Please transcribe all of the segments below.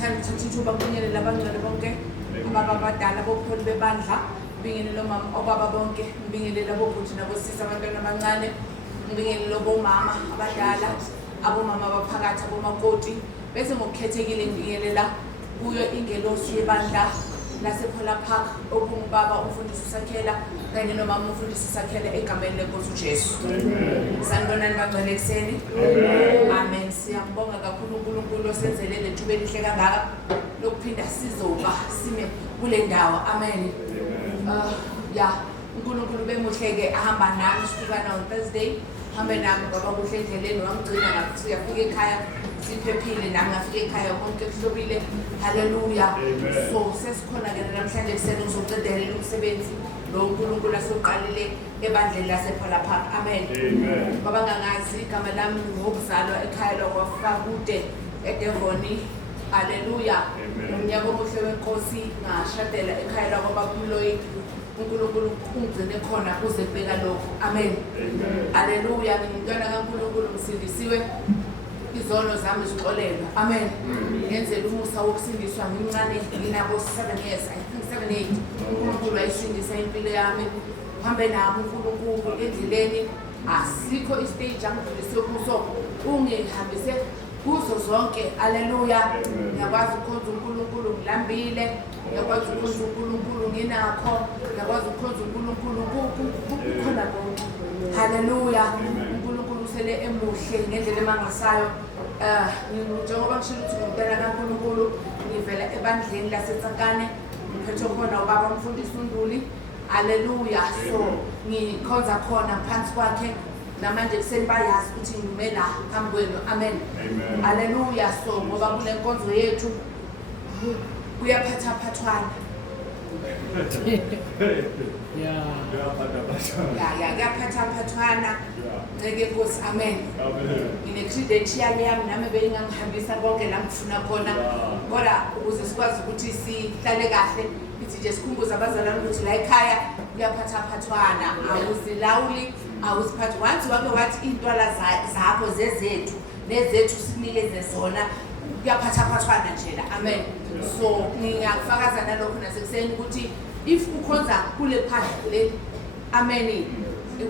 Thanda uthatha ithuba ngibingelele abangcwele bonke ababa abadala bobuholi bebandla, ngibingelele obaba bonke, ngibingelele abobhuti nabosisi abantwana abancane, ngibingelele obomama abadala, abomama abaphakathi, abomakoti, bese ngokukhethekile ngibingelela kuyo ingelosi yebandla lasePhola Park okungubaba umfundisi uSakhela kanye nomama umfundisi uSakhela egameni lenkosi uJesu. Sanibonani bangcwele ekseni. Amen. Siyambonga kakhulu uNkulunkulu osenzele le thuba elihle kangaka lokuphinda sizoba sime kule ndawo. Amen. uNkulunkulu bemuhle-ke ahamba nami sihlukana on Thursday, hambe nami ngoba kuhle endleleni wangigcina ngathi uyafika ekhaya siphephile, nami ngafika ekhaya konke kuhlobile. Haleluya. So sesikhona-ke namhlanje kuseni ngizoqedelela umsebenzi lo uNkulunkulu asewuqalile ebandleni lasePhola Park. Amen. Babangangazi igama lami ngokuzalwa ekhaya lakwaFakude eDevoni. Haleluya. Unyaka omuhle wenkosi ngashadela ekhaya lakwababa uMloyi. uNkulunkulu ungigcine khona kuze kubeka lokho. Amen. Haleluya. Ngimntwana kaNkulunkulu, ngisindisiwe, izono zami zixolelwa. Amen. Ngenzela umusa wokusindiswa ngimncane, nginabo 7 years, I think 7, 8. uNkulunkulu ayisindisa impilo yami, uhambe nami uNkulunkulu endleleni. Asikho istage angidlulise kuso, ungihambise kuzo zonke. Haleluya. Ngiyakwazi ukukhonza uNkulunkulu ngilambile, ngiyakwazi ukukhonza uNkulunkulu nginakho, ngiyakwazi ukukhonza uNkulunkulu kukhona konke. Haleluya. uNkulunkulu usele emuhle ngendlela emangasayo. Njengoba ngishilo ukuthi ngumntwana kaNkulunkulu, ngivela ebandleni laseTsakane, ngiphethe khona ubaba umfundisi uNduli. Haleluya. So ngikhonza khona phansi kwakhe, namanje kuseni bayazi ukuthi ngimela phambi kwenu. Amen. Haleluya. So ngoba kule nkonzo yethu kuyaphathaphathwana. Kuyaphathaphathwana. Ngeke Nkosi. Amen. Ngine-credential yami nami beyingangihambisa konke la ngifuna khona, kodwa ukuze sikwazi ukuthi sihlale kahle ithi nje sikhumbuze abazalwane ukuthi la ekhaya kuyaphathaphathwana, awuzilawuli, awuziphathi. Once wake wathi iy'ntwala zakho zezethu nezethu sinikeze zona, kuyaphathaphathwana njena. Amen. So ngiyakufakaza nalokho nasekuseni ukuthi if ukhonza kule phahla le, amen,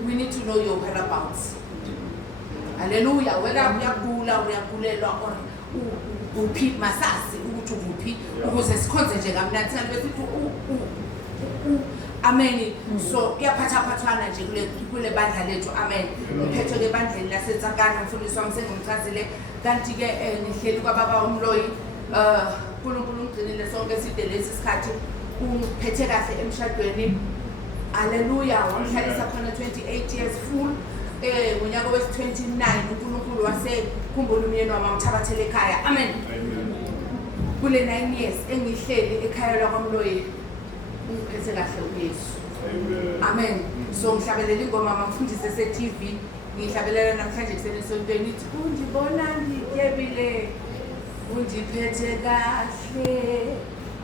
we need to know your whereabouts. Haleluya. Whether uyagulelwa or uphi, masasi ukuthi ukuphi ukuze sikhonze nje kamnandi besithi amen. So kuyaphathaphathwana nje kule bandla lethu. Amen. Ngiphethe-ke ebandleni laseTsakane, umfundisi wami sengimchazile. Kanti-ke ngihleli kwababa uMloyi. uNkulunkulu ungigcinile sonke eside lesi sikhathi, ungiphethe kahle emshadweni. Haleluya. Wangihlalisa khona 28 years full. Ngonyaka wesi-29 uNkulunkulu wasekhumbula umyeni wami, wamthabathela ekhaya. Amen. Kule 9 years engihleli ekhaya lakwaMloyi, ungiphethe kahle uYesu. Amen. So ngihlabelela ingoma mamfundisi ese-TV, ngihlabelela namhlanje kusenesontweni ithi undibona ngityebile, undiphethe kahle.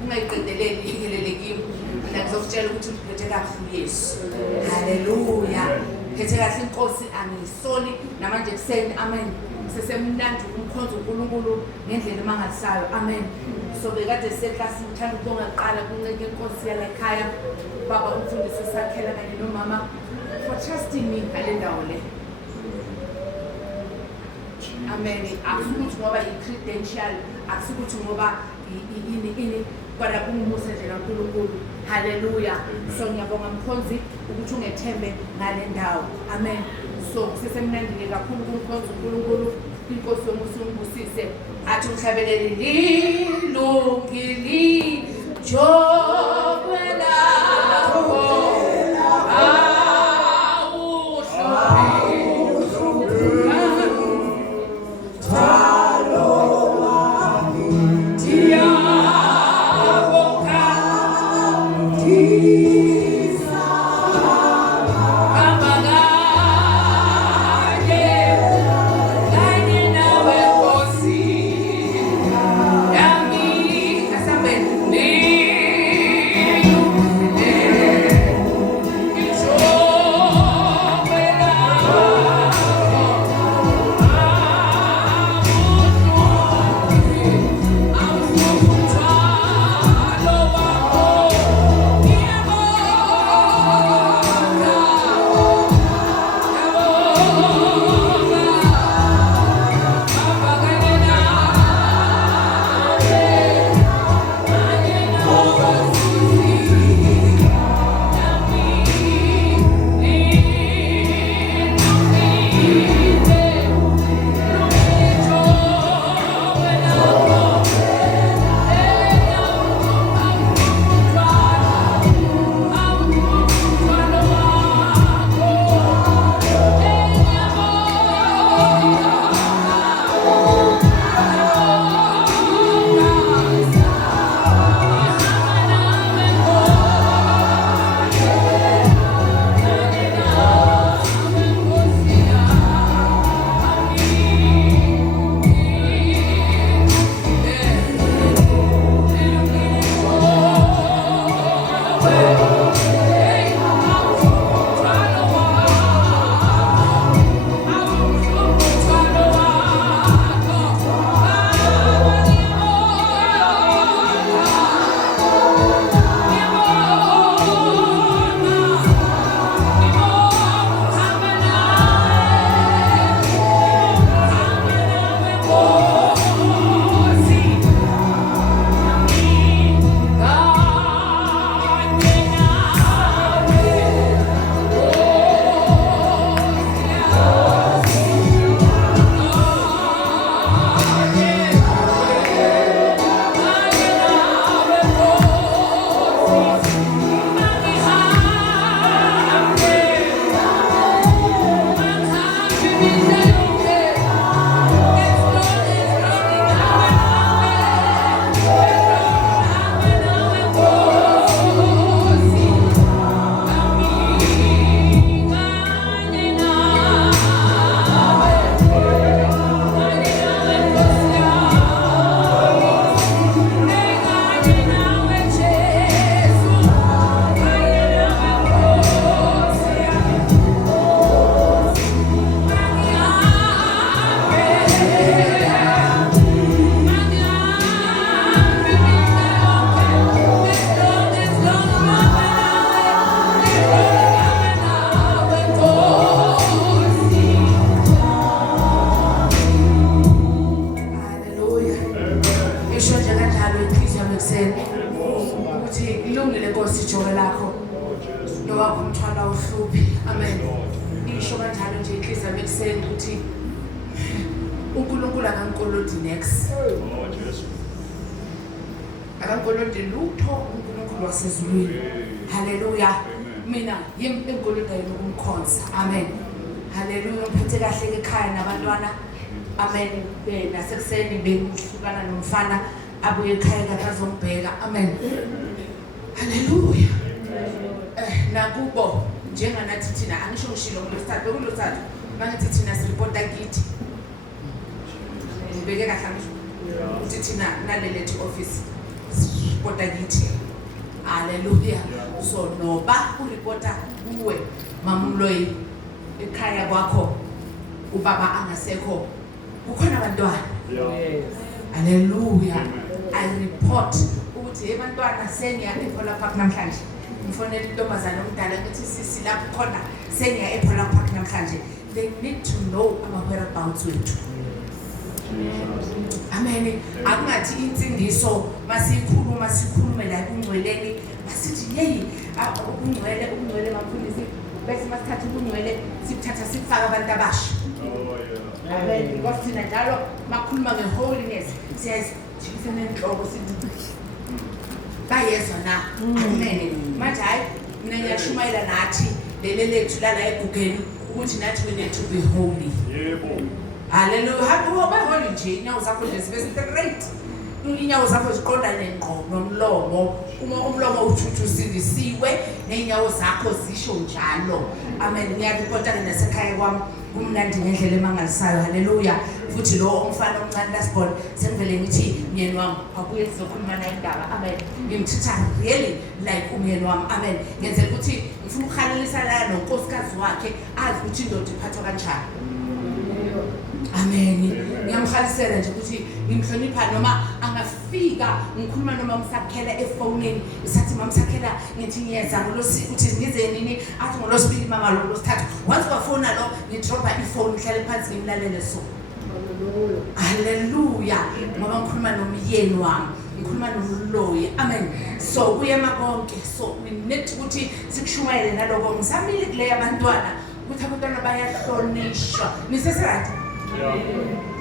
Ungayiqedeleli ihelele kimi, mina ngizokutshela ukuthi undiphethe kahle uYesu. Haleluya. Phethe kahle inkosi, angisoli namanje kuseni. Amen. Sesemnandi umkhonzo uNkulunkulu ngendlela emangalisayo. Amen. So bekade seklasini, ngithanda ukubonga kuqala kuncike inkosi yala ekhaya, baba umfundisi uSakhela kanye nomama for trusting me ngale ndawo le. Amen. Akusukuthi ngoba i-credential, akusukuthi ngoba ini kodwa kungumusa nje kaNkulunkulu. Haleluya. So ngiyabonga mkhonzi ukuthi ungethembe ngale ndawo. Amen. So kusesemnandi-ke kakhulu kumkhonza uNkulunkulu, inkosi yomusa ungibusise, athi uhlabelele lilungile ijogwe lakho. Ngisho nje kanjalo inhliziyo yami ekuseni ukuthi ilungile Nkosi ijobe lakho nowakho umthwalo awuhluphi. Amen. Ngisho kanjalo nje inhliziyo yami ekuseni ukuthi uNkulunkulu akankolodi next. Akankolodi lutho uNkulunkulu wasezulwini. Haleluya. Mina yimpenkolodi yokumkhonza. Amen. Haleluya. Uphethe kahle ekhaya nabantwana. Amen. Nasekuseni bengihlukana nomfana abuye ekhaya kaZombheka. Amen. Haleluya. Nakubo njenganathi thina angisho ngishilo ngolosithathu kulosithathu mangithi thina sireport akithi. Beke kahle ngisho ukuthi thina nalelethu office report akithi. Haleluya. So noba ureporta kuwe mamloyi ekhaya kwakho ubaba angasekho kukhona abantwana. Haleluya. I report ukuthi abantwana seniya ePola Park namhlanje. Ngifonela intombazana omdala ukuthi sisi lapho khona seniya ePola Park namhlanje. They need to know about whereabouts wethu. Amen. Akungathi insindiso masikhuluma la kungcweleni masithi hey ungcwele mafundisi bese masithatha ungcwele sithatha sifaka abantu abasha. Amen. Because thina njalo makhuluma ngeholiness siyayisithisa nenhloko sithi bayezwa na. Amen. Manje hayi mina ngiyashumayela nathi lele lethu lala egugeni ukuthi nathi we need to be holy. Yebo. Hallelujah. Hakuba holy nje inyawo zakho nje sibe straight. Inyawo zakho ziqondane ngqo nomlomo. Uma umlomo uthuthusisiwe nenyawo zakho zisho njalo. Amen. Ngiyareport nasekhaya kwami kumnandi ngendlela emangalisayo. Hallelujah. Futhi lo umfana omncane lasibona sengivele ngithi myeni wami akuye sizokhuluma naye indaba. Amen. Ngimthatha really like umyeni wami. Amen. Ngenzela ukuthi ngifuna ukuhalelisa la nonkosikazi wakhe azi ukuthi indoda iphathwa kanjani. Amen. Ngiyamhalisela nje ukuthi ngimhlonipha noma angafika ngikhuluma noma msakhela efonini isathi mamsakhela ngithi ngiyeza ngolosi ukuthi ngize nini athi ngolosibili mama lo losithathu once wafona lo ngidropa ifone ngihlale phansi ngimlalele so. Hallelujah. Ngoba ngikhuluma nomyeni wami ngikhuluma nomloyi. Amen. So kuyema konke so we need ukuthi sikushumayele naloko ngisamile kule abantwana ukuthi abantwana bayahlonishwa. Niseserathi?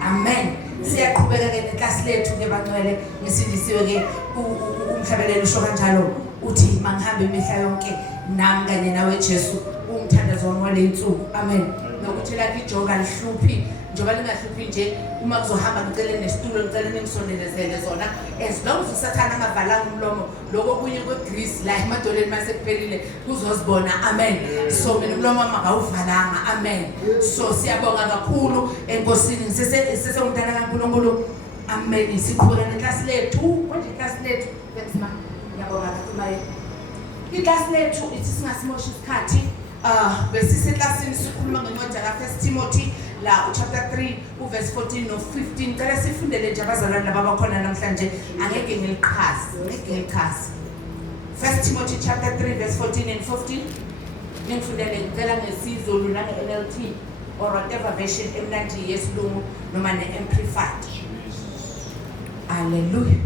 Amen. Siyaqhubeka ke neclass lethu ke bangcwele ngisindisiwe ke umhlabelelo usho kanjalo uthi mangihambe imihla yonke nami kanye nawe Jesu umthandazo wami wale insuku. Amen. Nokuthi laphi ijoga lihluphi njoba lingahluphi nje uma kuzohamba ngicela nesitulo ngicela ningisondelezele zona as long as usathana angavalanga umlomo lokho kunye kweGreece la emadoleni masekuphelile kuzozibona. Amen. So mina umlomo wami akawuvalanga. Amen. So siyabonga kakhulu enkosini sese umntana kaNkulunkulu. Amen. Siqhubeka neclass lethu konje iclass lethu benzima ngiyabonga kakhulu. Iclass lethu ithi singasimoshi isikhathi besise classini sikhuluma ngencwadi ka 1 Timothy la chapter 3 verse 14 no 15. Cela sifundele nje abazalwane laba bakhona namhlanje angeke ngiliqhasi. 1 Timothy chapter 3 verse 14 and 15. Ngifundele ngicela ngesizulu nange NLT or whatever version emnandi yesilungu noma ne amplified. Hallelujah.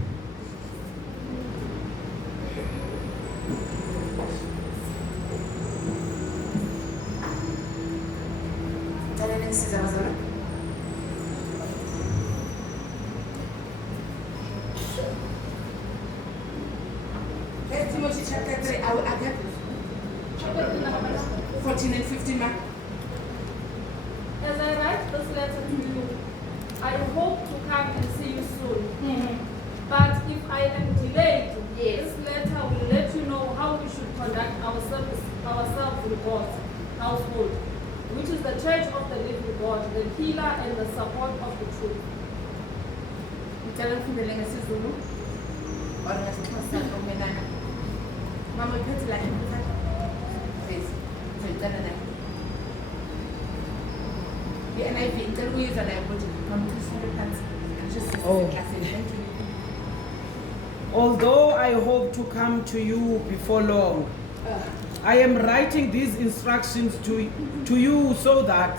Timothy chapter 3, I get 14 and 15, ma'am. As I write this letter to you, I hope to come and see you soon. But if I am delayed, this letter will let you know how we should conduct ourselves in God's household, which is the church of the living God, the healer and the support of the truth. Mama, you put like please. The NIV interviews and I put Although I hope to come to you before long, I am writing these instructions to you so that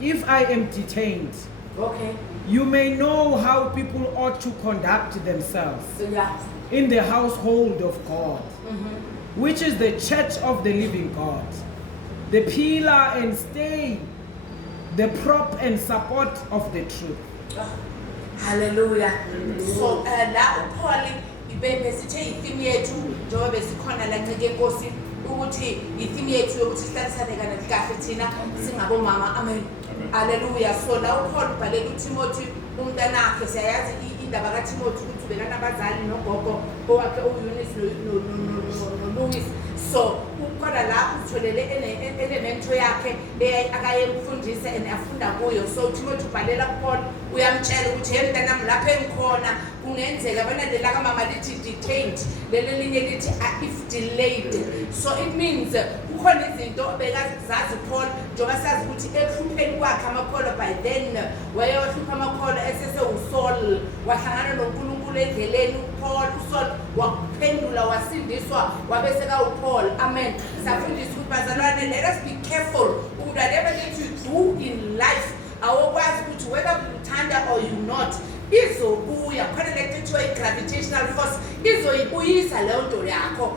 if I am detained, you may know how people ought to conduct themselves Yeah. in the household of God, which is the church of the living God, the pillar and stay, the prop and support of the truth. Hallelujah. So la uPaul ibesithe itheme yethu njengoba besikhona la ncike Nkosi ukuthi itheme yethu yokuthi sihlalisane kahle thina singabomama. Amen. Hallelujah. So la uPaul ubhalela uTimothy umntanakhe siyayazi indaba kaTimothy ukuthi ubekana abazali nogogo owakhe uEunice noLouis. So ukhona la utholele elemento yakhe akayemfundisa and afunda kuyo. So Timothy ubhalela kuPaul uyamtshela ukuthi hey mntanami lapha engikhona kungenzeka abanadela kamama lithi detained leli linye lithi if delayed. So it means kukhona izinto bekazazi Paul njengoba sazi ukuthi ehlupheni kwakhe amakholwa by then wayewahlupha amakholwa esese uSaul wahlangana noNkulunkulu endleleni uPaul uSaul waphendula wasindiswa wabeseka uPaul. Amen. Safundisa ukuthi bazalwane, let us be careful with whatever that you do in life. Awukwazi ukuthi whether uthanda or you not izobuya connected to a gravitational force izoyibuyisa leyo nto yakho.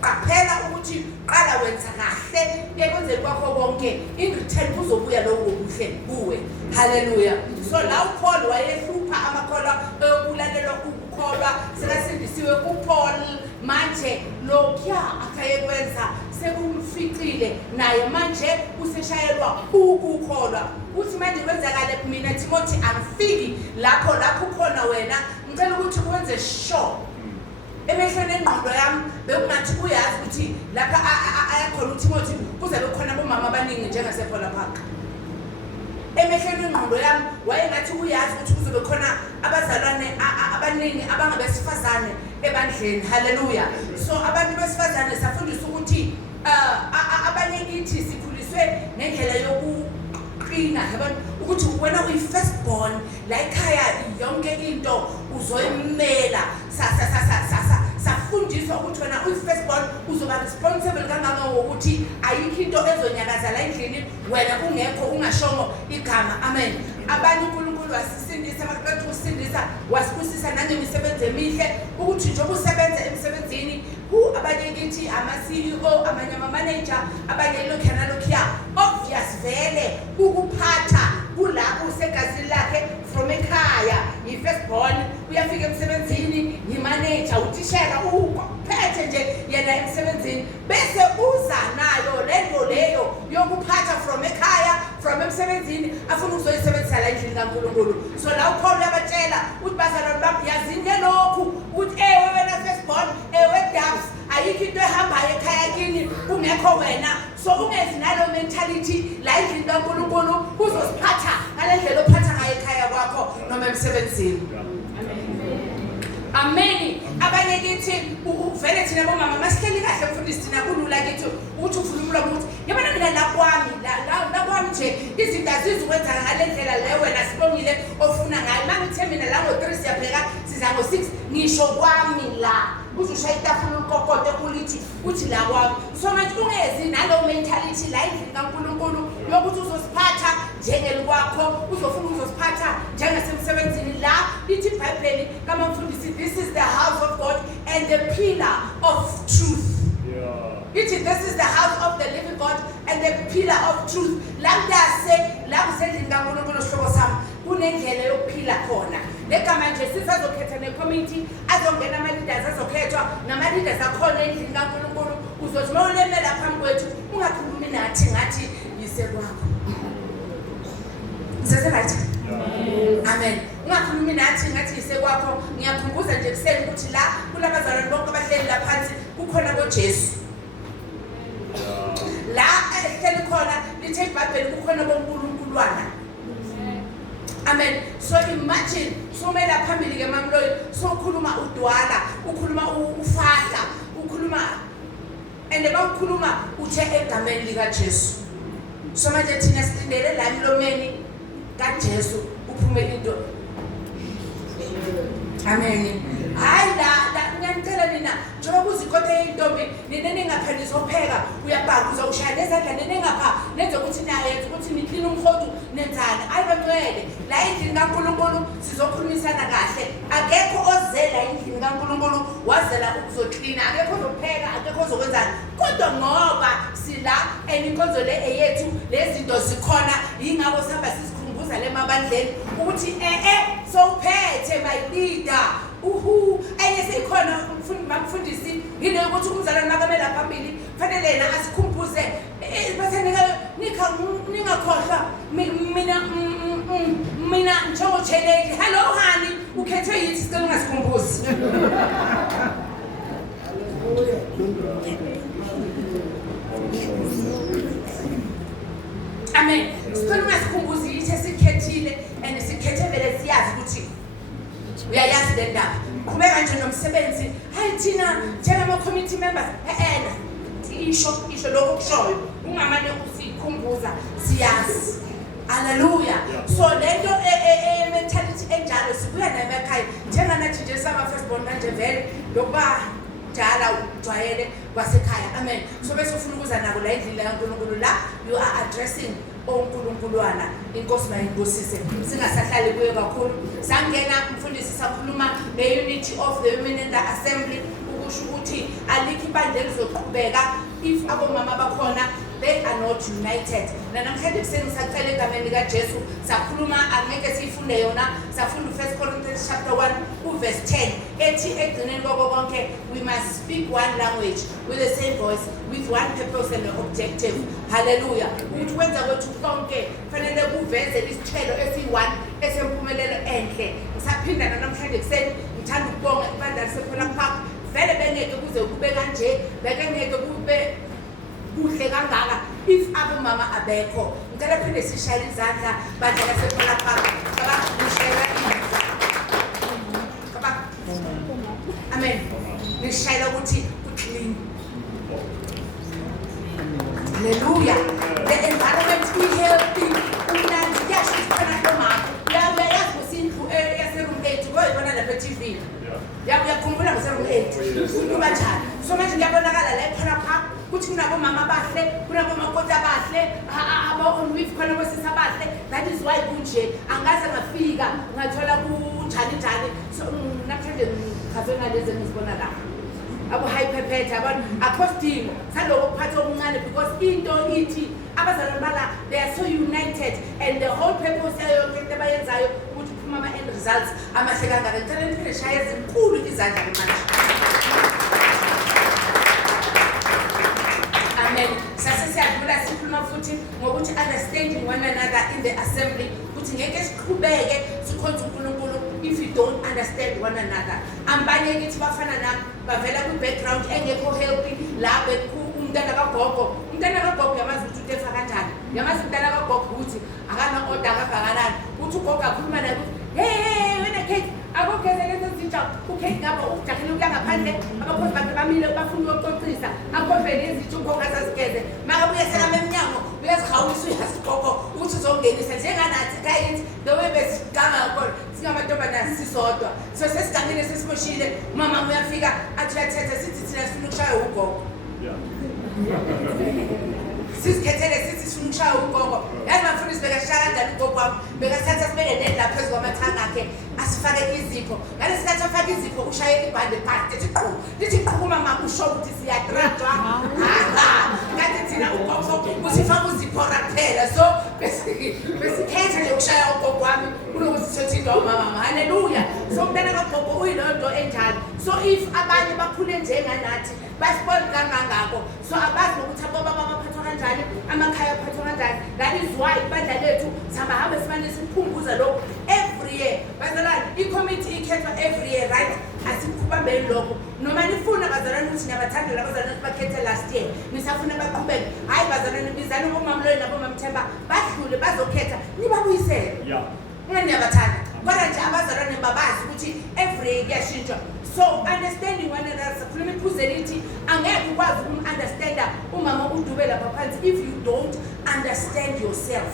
Qaphela ukuthi qala wenza kahle ekwenzeni kwakho konke in return kuzobuya lokho kuhle kuwe. Hallelujah. So la uPaul wayehlupha amakholwa okulalelwa ukukholwa sekasindisiwe kuPaul manje lokya akayekwenza sekumfikile naye manje useshayelwa ukukholwa. Uthi manje kwenzakala mina Timothy angifiki lapho khona wena ngicela ukuthi wenze sure emehlweni engqondo yami bekungathi uyazi ukuthi lapha ayakhona uTimothy kuzabe khona bomama abaningi njengasePaula Park. Emehlweni engqondo yami wayengathi uyazi ukuthi kuzobe khona abazalwane abaningi abangabesifazane ebandleni. Hallelujah. So abantu besifazane safundiswa ukuthi abanye kithi sikhuliswe ngendlela yokuqina ukuthi wena uyi first born la ekhaya yonke into uzoyimela safundiswa ukuthi wena uyi first born uzoba responsible kangaka ukuthi ayikho into ezonyakazala endlini wena ungekho ungashongo igama. Amen. Abantu uNkulunkulu wasisindisa maqedwe usindisa wasibusisa nangemisebenzi emihle ukuthi njengoba usebenza emsebenzini abanye kithi ama CEO amanye ama manager abanye lokhana lokhiya obvious vele ukuphatha kulapho usegazini lakhe from ekhaya yi first born uyafika emsebenzini yi manager utishela uphethe nje yena emsebenzini bese uza nayo lento leyo yokuphatha from ekhaya from emsebenzini afuna ukuzoyisebenzisa la endlini kaNkulunkulu. So la uPaul yabatshela uthi bazalwane bami yazini lokhu uthi wena first born dabs ayikho into ehambayo ekhaya kini kungekho wena. So ungezi nalo mentality la endlini kaNkulunkulu uzosiphatha ngalendlela ophatha ngayo ekhaya kwakho noma emsebenzini. Amen. Abanye kithi uvele thina bomama masihleli kahle mfundisi thina kulula kithi uthi ukhuluma ukuthi yabona mina la kwami nje izinto azizukwenza ngalendlela le wena sibongile ofuna ngayo mangithe mina la ngo3 siyabheka siza ngo6 ngisho kwami la uzoshaya itafula ukokote kulithi uthi la kwami. So manje ungezi nalo mentality la endlini kaNkulunkulu yokuthi uzosiphatha njengelikwakho uzofuna uzosiphatha njengasemsebenzini. La lithi iBhayibheli kama mfundisi this is the house of God and the pillar of truth. This is the house of the living God and the pillar of truth. La kusendlini kaNkulunkulu sihlobo sami kunendlela yokuphila khona. Legama nje sisazokhetha necommittee azongena ama leaders azokhethwa nama leaders akhona endlini kaNkulunkulu uzothi mawulemela phambi kwethu ungakhulumi nathi ngathi yise kwakho. Is that right? Amen. Ungakhulumi nathi ngathi yise kwakho. Ngiyakhumbuza nje kuseni ukuthi la kulabazalwane bonke abahleli la phansi kukhona koJesu. La ehleli khona lithe iBhayibheli kukhona boNkulunkuluwana. Amen. So imagine somela phambili ke mamloyi so ukhuluma udwala ukhuluma ufahla ukhuluma and bawukhuluma uthe egameni lika Jesu. So manje thina silindele la emlomeni kaJesu uphume into. Amen. Hayi la ngiyacela nina njengoba uzikothe intombi nina ningaphela izopheka uyabhaka uzowushaya nezandla nina ngapha nenze ukuthi naye ukuthi niklina umhodu nenzani ayibangcwele la endlini kaNkulunkulu sizokhulumisana kahle akekho ozela endlini kaNkulunkulu wazela ukuzoklina akekho ozopheka akekho ozokwenzani kodwa ngoba sila eninkonzo le eyethu lezinto zikhona ingabo sihamba sisikhumbuza le mabandleni ukuthi sowuphethe my leader enye seyikhona umfundisi yile ukuthi umzalwane makamela phambili fanele yena asikhumbuze bathane ningakhohlwa mina njengo cheleli hello honey ukhethwe yithi sicela ungasikhumbuzi amen sicela ungasikhumbuzi yithi esikhethile and sikhethe vele siyazi ukuthi uyayazi le ndaba qhubeka nje nomsebenzi hayi thina njengama committee members isho lokho kushoyo ungamane usikhumbuza siyazi haleluya so lento mentality enjalo sibuya nayo emakhaya njenganathi nje sama firstborn kanje vele lokuba njala ujwayele kwasekhaya amen so bese ufuna ukuza nabo la endlini kaNkulunkulu la you are addressing oNkulunkuluwana inkosi mayingosise singasahlali kuye kakhulu sangena umfundisi sakhuluma ngeunity of the women in the assembly ukusho ukuthi alikho ibandla lizoqhubeka if abomama bakhona they are not united namhlanje kusengisacela egameni kaJesu sakhuluma angeke siyifunde yona safunda uFirst Corinthians chapter 1 verse 10 ethi egcineni konke konke we must speak one language with the same voice with one purpose and objective hallelujah ukuthi kwenza kwethu konke fanele kuveze isithelo esi1 esempumelelo enhle ngisaphinda namhlanje kuseni ngithanda ukubonga ibandla lisephela park vele bengeke kuze kube kanje bengeke kube kuhle kangaka if abomama abekho ngicela phinde sishayele izandla bandla lasephela park abashayela amen nishayela ukuthi clean hallelujah the environment is healthy umnandi kuyashisa nomama yazi kusindlu yaseroom 8 ngoyibona lapha TV yakukhumbula ngoseroom 8 ubajani so manje ngiyabonakala la ephela park kuthi kunabomama bahle kunabomakoti abahle aba-onwife khona bosisa bahle that is why kunje angaze ngafika ngathola kunjani njani so namhlanje ngikhaze ngalezi engizibona la abo-hyperpet abantu akho sidingo saloko kuphatha okuncane because into ithi abazalwane bala they are so united and the whole purpose yayo yonke into abayenzayo ukuthi kuphuma ama-end results amahle kangaka ngicela niphinde shaye ezinkulu izandla manje amen sasesiyadlula sikhuluma futhi ngokuthi understanding one another in the assembly ukuthi ngeke siqhubeke sikhonza uNkulunkulu if you don't understand one another ambanye kithi bafana nami bavela ku-background engekho healthy la umntana kagogo yamazi ukuthi utefa kanjani yamazi umntana kagogo ukuthi akana-oda akaganganani uthi ugogo akhuluma naye ukuthi hey wena kate akogeze lezo zintsha ukate ngapha ukujahile ukuya ngaphandle abakhozi bakhe bamile bafuna ukucocisa akhomvele izintsha ugogo asazigeze makabuye selama emnyango uyazihawulisa uyazigogo ukuthi uzongenisa njenganathi kayithi the way besiganga khona singamantombazane sisodwa so sesigangile sesimoshile umama uyafika athi uyathetha sithi thina sifuna ukushaya ugogo sisikhethele sithi sifuna ukushaya ugogo yazi bafundisi bekashaya kanjani ugogo wami bekathatha sibeke nedla phezu kwamathanga akhe asifake izipho ngale sikhathi afake izipho ushaye ibhande phakathi lithi qhu umama usho ukuthi siyadrajwa ngathi thina ugogo usifaka uzipho kuphela so besikhetha nje ukushaya ugogo wami kunokuthi sithintwa umama haleluya so umntana kagogo uyilonto enjalo so if abanye bakhule njenganathi basibona kangangako so abazi ukuthi abobaba baphathwa kanjani amakhaya aphathwa kanjani that is why ibandla lethu sihamba simane siphumbuza lokho every year bazalwane i-committee ikhethwa every year right asikubambeni lokho noma nifuna bazalwane ukuthi niyabathandela abazalwane bakhethe last year nisafuna baqhubeke hayi bazalwane bizana omamloyi nabomamthemba badlule bazokhetha nibabuyisele niyabathanda kodwa nje abazalwane babazi ukuthi every year kuyashintshwa so understanding one another sakhuluma iphuzela ithi angeke ukwazi ukum-understanda umama udube lapha phansi if you don't understand yourself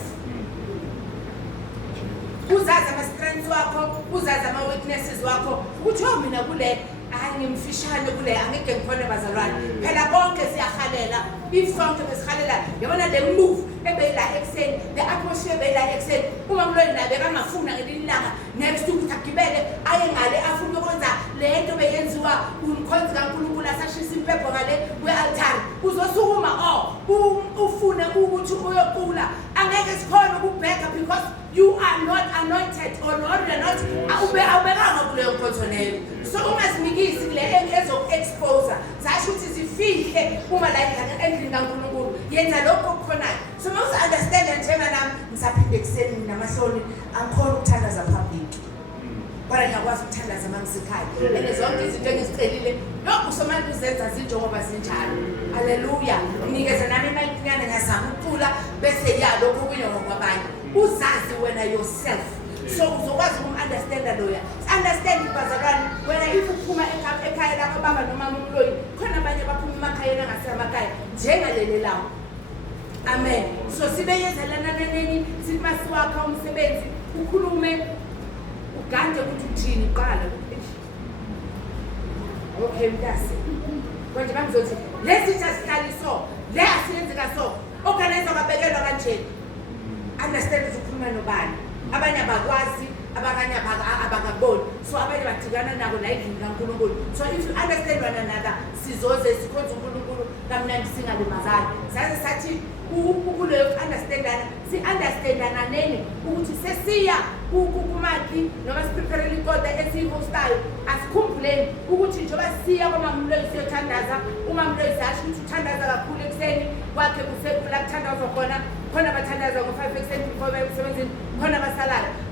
uzazi ama-strengths wakho uzazi ama-weaknesses wakho ukuthi mina kule angimfishane kule angeke ngikhona bazalwane phela konke siyahalela if sonke besihalela yabona le move ebeyila ekseni the atmosphere ebeyila ekseni uma umloyi nabe bangafuna ngelinye ilanga next ukuthi agibele aye ngale afuna ukwenza le nto beyenziwa umkhonzi kaNkulunkulu asashisa impepho ngale kwe-altar uzosukuma ufune ukuthi uyocula angeke sikhona ukubheka because you are not anointed or not you are not awubekanga kuleyo nkonzo leyo so ungazinikisi kule ezoku-exposa zasho ukuthi zifihle uma la endlini kaNkulunkulu yenza lokho okukhonayo so uma uza-understanda njenganami ngisaphinde ekuseni namahloni angikhona ukuthandaza public kodwa ngiyakwazi ukuthandaza uma ngisekhaya and zonke izinto engizicelile usomane uzenza zinjengoba zinjalo haleluya unikeza nami imayikinyana ngiyazama ukucula bese lokho kunye ngokwabanye uzazi wena yourself so uzokwazi ukum-understanda loya understand bazalwane wena if uphuma ekhaya lakho baba nomama umloyi khona abanye baphuma emakhayeni angasemakhaya njengalele lawo amen so sibeyenzelana naneni sithi masiwakha umsebenzi ukhulume ugande ukuthi uthini qala okay mntase konje bangizothi lesithi asihlaliso le asiyenzeka so organizer kwabekelwa kanjeni understand ukuthi ukhuluma nobani abanye abakwazi abanye abangaboni so abanye badikana nako la endlini kaNkulunkulu so if you understand one another sizoze sikhonza uNkulunkulu kamnandi singalimazani saze sathi ukuleyo understandana si-understandana nene ukuthi sesiya kumakhi noma siprepare ikoda esiyihostayo asikhumbuleni ukuthi njengoba siya kwamamloyi siyothandaza umamloyi siyasho ukuthi uthandaza kakhulu ekuseni kwakhe kusekula kuthandazwa khona abathandaza ngo-5 ekuseni before emsebenzini khona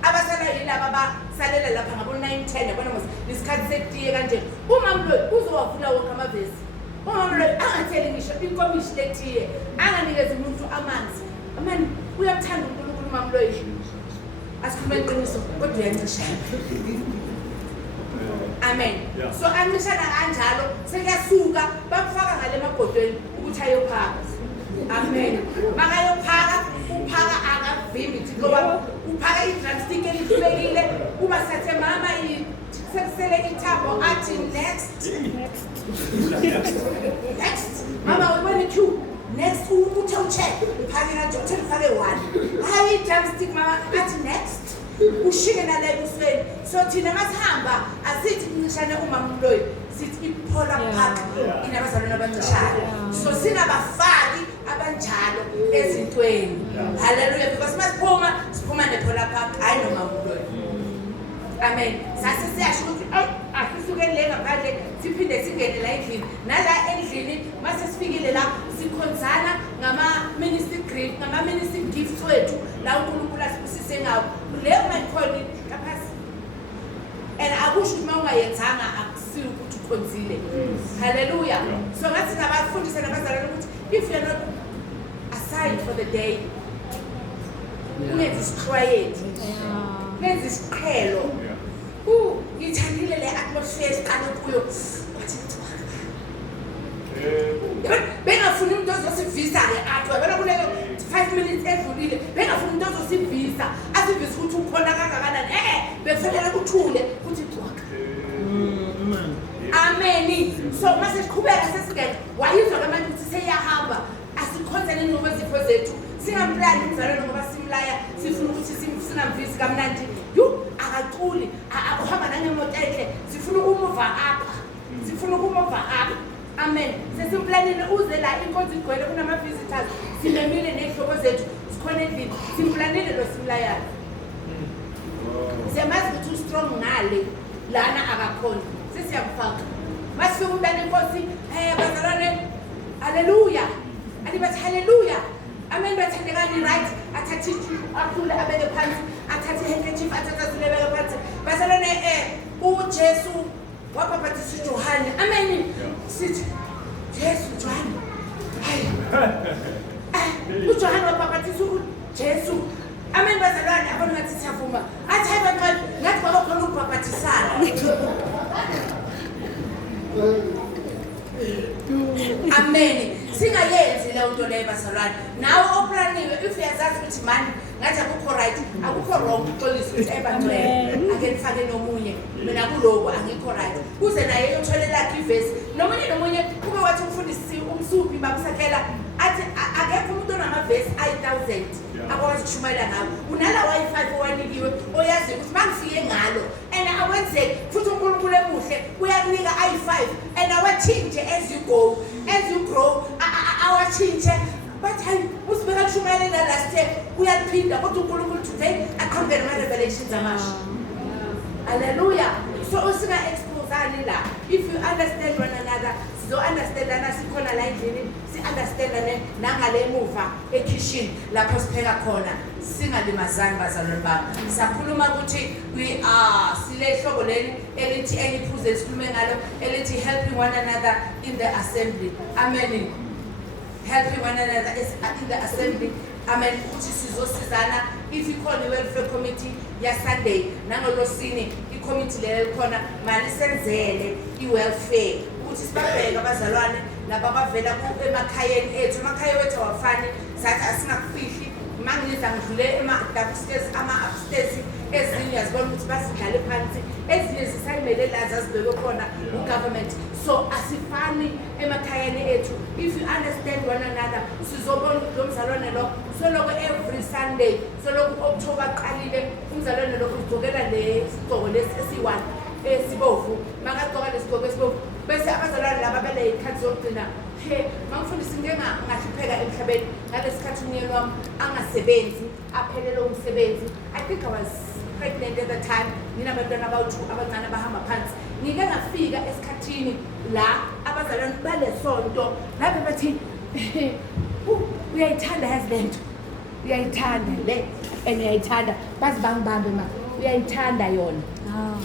abasalayo yilaba abasalela lapha ngabo-9-10 yabona mos isikhathi setiye kanje umamloyi uzowavula wonke amavesi umamloyi angatheli ngisho inkomishi letiye anganikezi umuntu amanzi amani uyakuthanda uNkulunkulu umamloyi asikhulume iqiniso kodwa uyancishana amen so ancishana kanjalo sekuyasuka bakufaka ngale magodweni ukuthi ayophaka amen makayophaka uphaka akavimbi ngoba uphaka i-drumstick elihlulekile uma sethe mama sekusele ithambo athi next mama webona i-2 next uthi ucheck uphake kanje uthi ufake 1 hayi i-drumstick mama athi next ushike nale busweni so thina masihamba asithi kuncishane umamloyi sithi iphola phaka inabazalwane abancishane so singabafaki abanjalo ezintweni haleluya because siphuma nephola phaka hayi nomamloyi amen sase siyasho ukuthi asisukeni le ngaphandle siphinde singene la endlini nala endlini mase sifikile la sikhonzana ngama-ministry gifts wethu la uNkulunkulu asibusise ngawo leyo mayikhona lapha and akusho ukuthi uma ungayenzanga akusiyo ukuthi ukhonzile haleluya so ngathi nabafundisa nabazalwane ukuthi if you're not assigned for the day ungenza isiqhwayedi nenza isiqhelo ngithandile le atmosphere esiqale kuyo bengafuni umuntu ozosivisa-ke athi wabona kuleyo 5 minutes edlulile bengafuni umuntu ozosivisa asivisa ukuthi ukhona kangakanani befanele kuthule kuthi cwaka ameni so mase siqhubeka sesingena wayizwa kamanje ukuthi seyahamba asikhonzane ngokwezipho zethu singamplani umzalwane ngoba simlaya sifuna ukuthi singamvisi kamnandi akaculi akuhamba nangemoto enhle sifuna ukumuva apha amen sesimplanile uze la inkonzo igcwele kunama-visitors sinemile ney'hloko zethu sikhona endlini simplanile lo simlayayo siyamazi ukuthi u-strong ngale lana akakhona sesiyamfaka masifika umntana inkosi bazalwane haleluya alibathi haleluya amen bathandekani right athathi akhule abeke phansi athathe handkerchief athathe azilebeke phansi bazalwane uJesu wabhabhatisa uJohane amen sithi Jesu Johane hayi uJohane wabhabhatisa uJesu amen bazalwane abantu ngathi siyavuma athi hayi bantwana ngathi baba khona ukubhabhatisana amen singayenzi leyo nto leyo bazalwane nawe oplaniwe if uyazazi ukuthi mani ngathi akukho right akukho wrong uxolisa ukuthi ebangcwele ake nifake nomunye mina kuloko angikho right kuze naye eyothole lakhe ivesi nomunye kube wathi umfundisi umsuphi bakusakhela athi akekho umuntu onamavesi ayi-1000 akwazi ukushumayela ngawo unala wayi-5 owanikiwe oyazi ukuthi mangifike ngalo and akwenzeki futhi uNkulunkulu emuhle uyakunika ayi-5 and awathintshe as you grow awathintshe but hayi usibeka kushumayela last year uyaphinda kodwa uNkulunkulu today aqhubeke nama-revelations amasha hallelujah so usinga-exposani la if you understand one another sizo-understandana sikhona la endlini si-understandane nangale emuva ekhishini lapho sipheka khona singalimazani bazalwane bami sakhuluma ukuthi sile hlobo leli elithi engiphuze sikhulume ngalo elithi helping one another in the assembly amen helping one another in the assembly amen ukuthi sizosizana if ikhona i-welfare committee ya-Sunday nangolosini i-committee leyo khona malisenzele i-welfare ukuthi sibabheke abazalwane laba abavela emakhayeni ethu amakhaya wethu awafani sathi asingakufihli mangiza ngidlule ama-upstairs ezinye yazibona ukuthi basidlale phansi ezinye zisayimele la zazibekwe khona u-government so asifani emakhayeni ethu if you understand one another sizobona ukuthi lo mzalwane lo soloko every Sunday soloko u-October aqalile umzalwane lo ugqokela lesigqoko lesi esiyi-1 esibovu makagqoka lesigqoko esibovu bese abazalwane laba bele ikhathi zokugcina mangifundisa ngeke ngahlupheka emhlabeni ngalesikhathi umyeni wami angasebenzi aphelele umsebenzi I think I was pregnant at the time nginabantwana abawu-2 abancane bahamba phansi ngike ngafika esikhathini la abazalwane balesonto lapho bathi uyayithanda yazi lento uyayithanda le and uyayithanda bazi bangibambe ma uyayithanda yona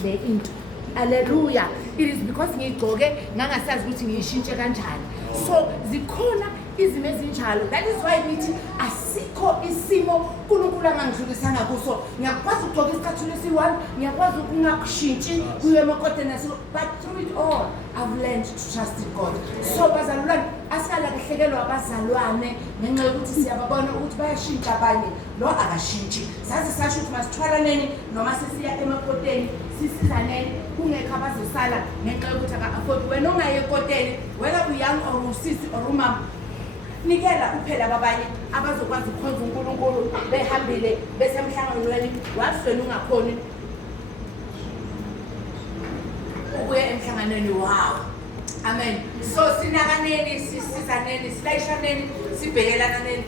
le into hallelujah it is because ngigcoke ngangasazi ukuthi ngiyishintshe kanjani so zikhona izimo ezinjalo that is why ngithi asikho isimo uNkulunkulu angangidlulisanga kuso ngiyakwazi ukugcoka isikhathini esi-1 ngiyakwazi ukungakushintshi kuye emakoteni but through it all I've learned to trust in God so bazalwane asingalahlekelwa abazalwane ngenxa yokuthi siyababona ukuthi bayashintsha abanye lo akashintshi saze sasho ukuthi masithwalaneni noma sesiya emakoteni sisizaneni kungekho abazosala ngenxa yokuthi aka-afford wena ongaye ekoteni whether uyoung or usisi or umama nikela kuphela abanye abazokwazi ukukhonza uNkulunkulu behambile besemhlanganweni waswena ungakhoni ukuya emhlanganweni wow amen so sinakaneni sisizaneni silayishaneni sibhekelananeni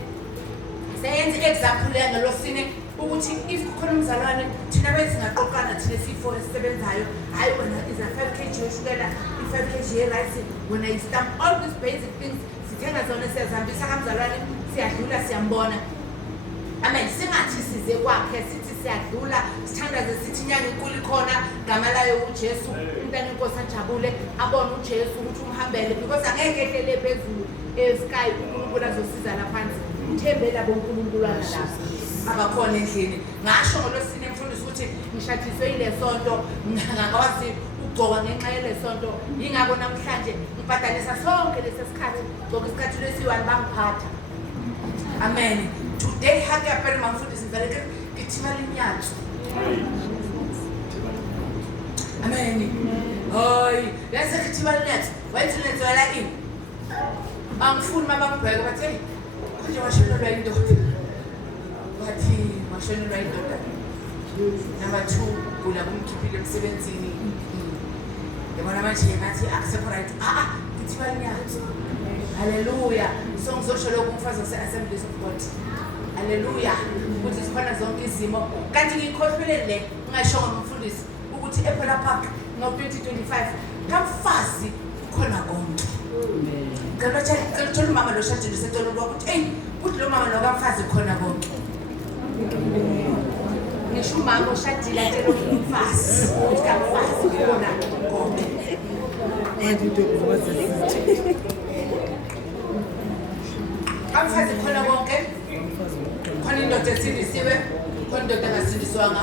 seyenze i-example yangelosine ukuthi if kukhona umzalwane thina bezingaqoqana thina siyi-4 esisebenzayo hayi wena iza 5 kg yoshukela i-5 kg ye-rice wena i-stamp all these basic things sithenga zona siyazihambisa kamzalwane siyadlula siyambona amen singathi size kwakhe sithi siyadlula sithandaze sithi inyanga inkulu ikhona gama layo uJesu umntana inkosi ajabule abone uJesu ukuthi umhambele because angeke ehlele phezulu esky uNkulunkulu azosiza laphansi uthembela boNkulunkulu lapha abakhona endlini ngasho ngolosine mfundisi ukuthi ngishadiswe ile sonto ngakwazi ukugcoka ngenxa yele sonto yingako namhlanje ngibhadanisa sonke lesikhathi ngoba isikhathi lesi-1 bangiphatha amen today hake apele mangifundisi ngizaleke ngithiba linyathu amen hayi yase ngithiba linyathu wathi lenzela ini bangifuni mabangibheka bathi konje washonelwa indoda bathi washonelwa indoda number 2 kula kumkhiphile emsebenzini yabona manje ngathi akusekho right ngithiba linyathu hallelujah so ngizosho lokhu umfazi wase-Assemblies of God hallelujah ukuthi zikhona zonke izimo kanti ngiyikhohlwele le ngasho ngomfundisi ukuthi ePhela Park ngo-2025 kamfazi khona konke ngicela umama lo shadile secela ukuthi hey kuthi lo mama lo kamfazi khona konke ngisho umama oshadile atshela umfazi ukuthi kamfazi khona konke kamfazi khona konke khona indoda esindisiwe khona indoda engasindiswanga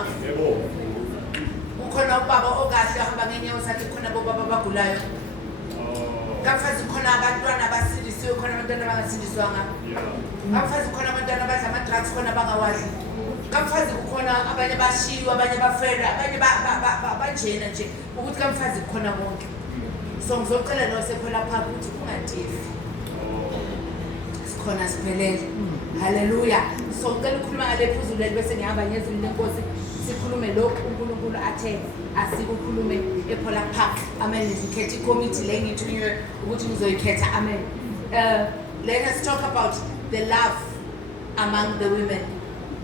ukhona ubaba okahle ahamba ngenyawo zakhe khona bobaba abagulayo kamfazi khona abantwana abasindisiwe khona abantwana abangasindiswanga kamfazi khona abantwana abadla ama-drugs khona abangawadli kamfazi kukhona abanye bashiwa abanye bafela abanye banjena nje ukuthi kamfazi kukhona konke. So ngizocela nosephela phakathi ukuthi ungadifi sikhona siphelele. Haleluya. So ngicela ukukhuluma ngale phuzulu leli bese ngihamba ngezwi lenkosi sikhulume lokhu uNkulunkulu athe asikukhulume ePola Park. Amen. Ngikhethe ikomiti le ngithunywe ukuthi ngizoyikhetha. Amen. Let us talk about the love among the women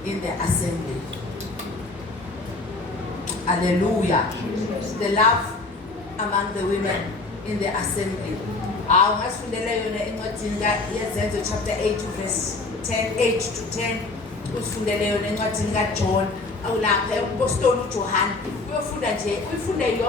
in the assembly. Hallelujah. The love among the women in the assembly. Ngasifundela yona encwadini kaYezenzo chapter 8 verse 10, 8 to 10. Usifundele yona encwadini kaJohn. Awulapha ePostoli uJohn. Uyofunda nje, uyifunde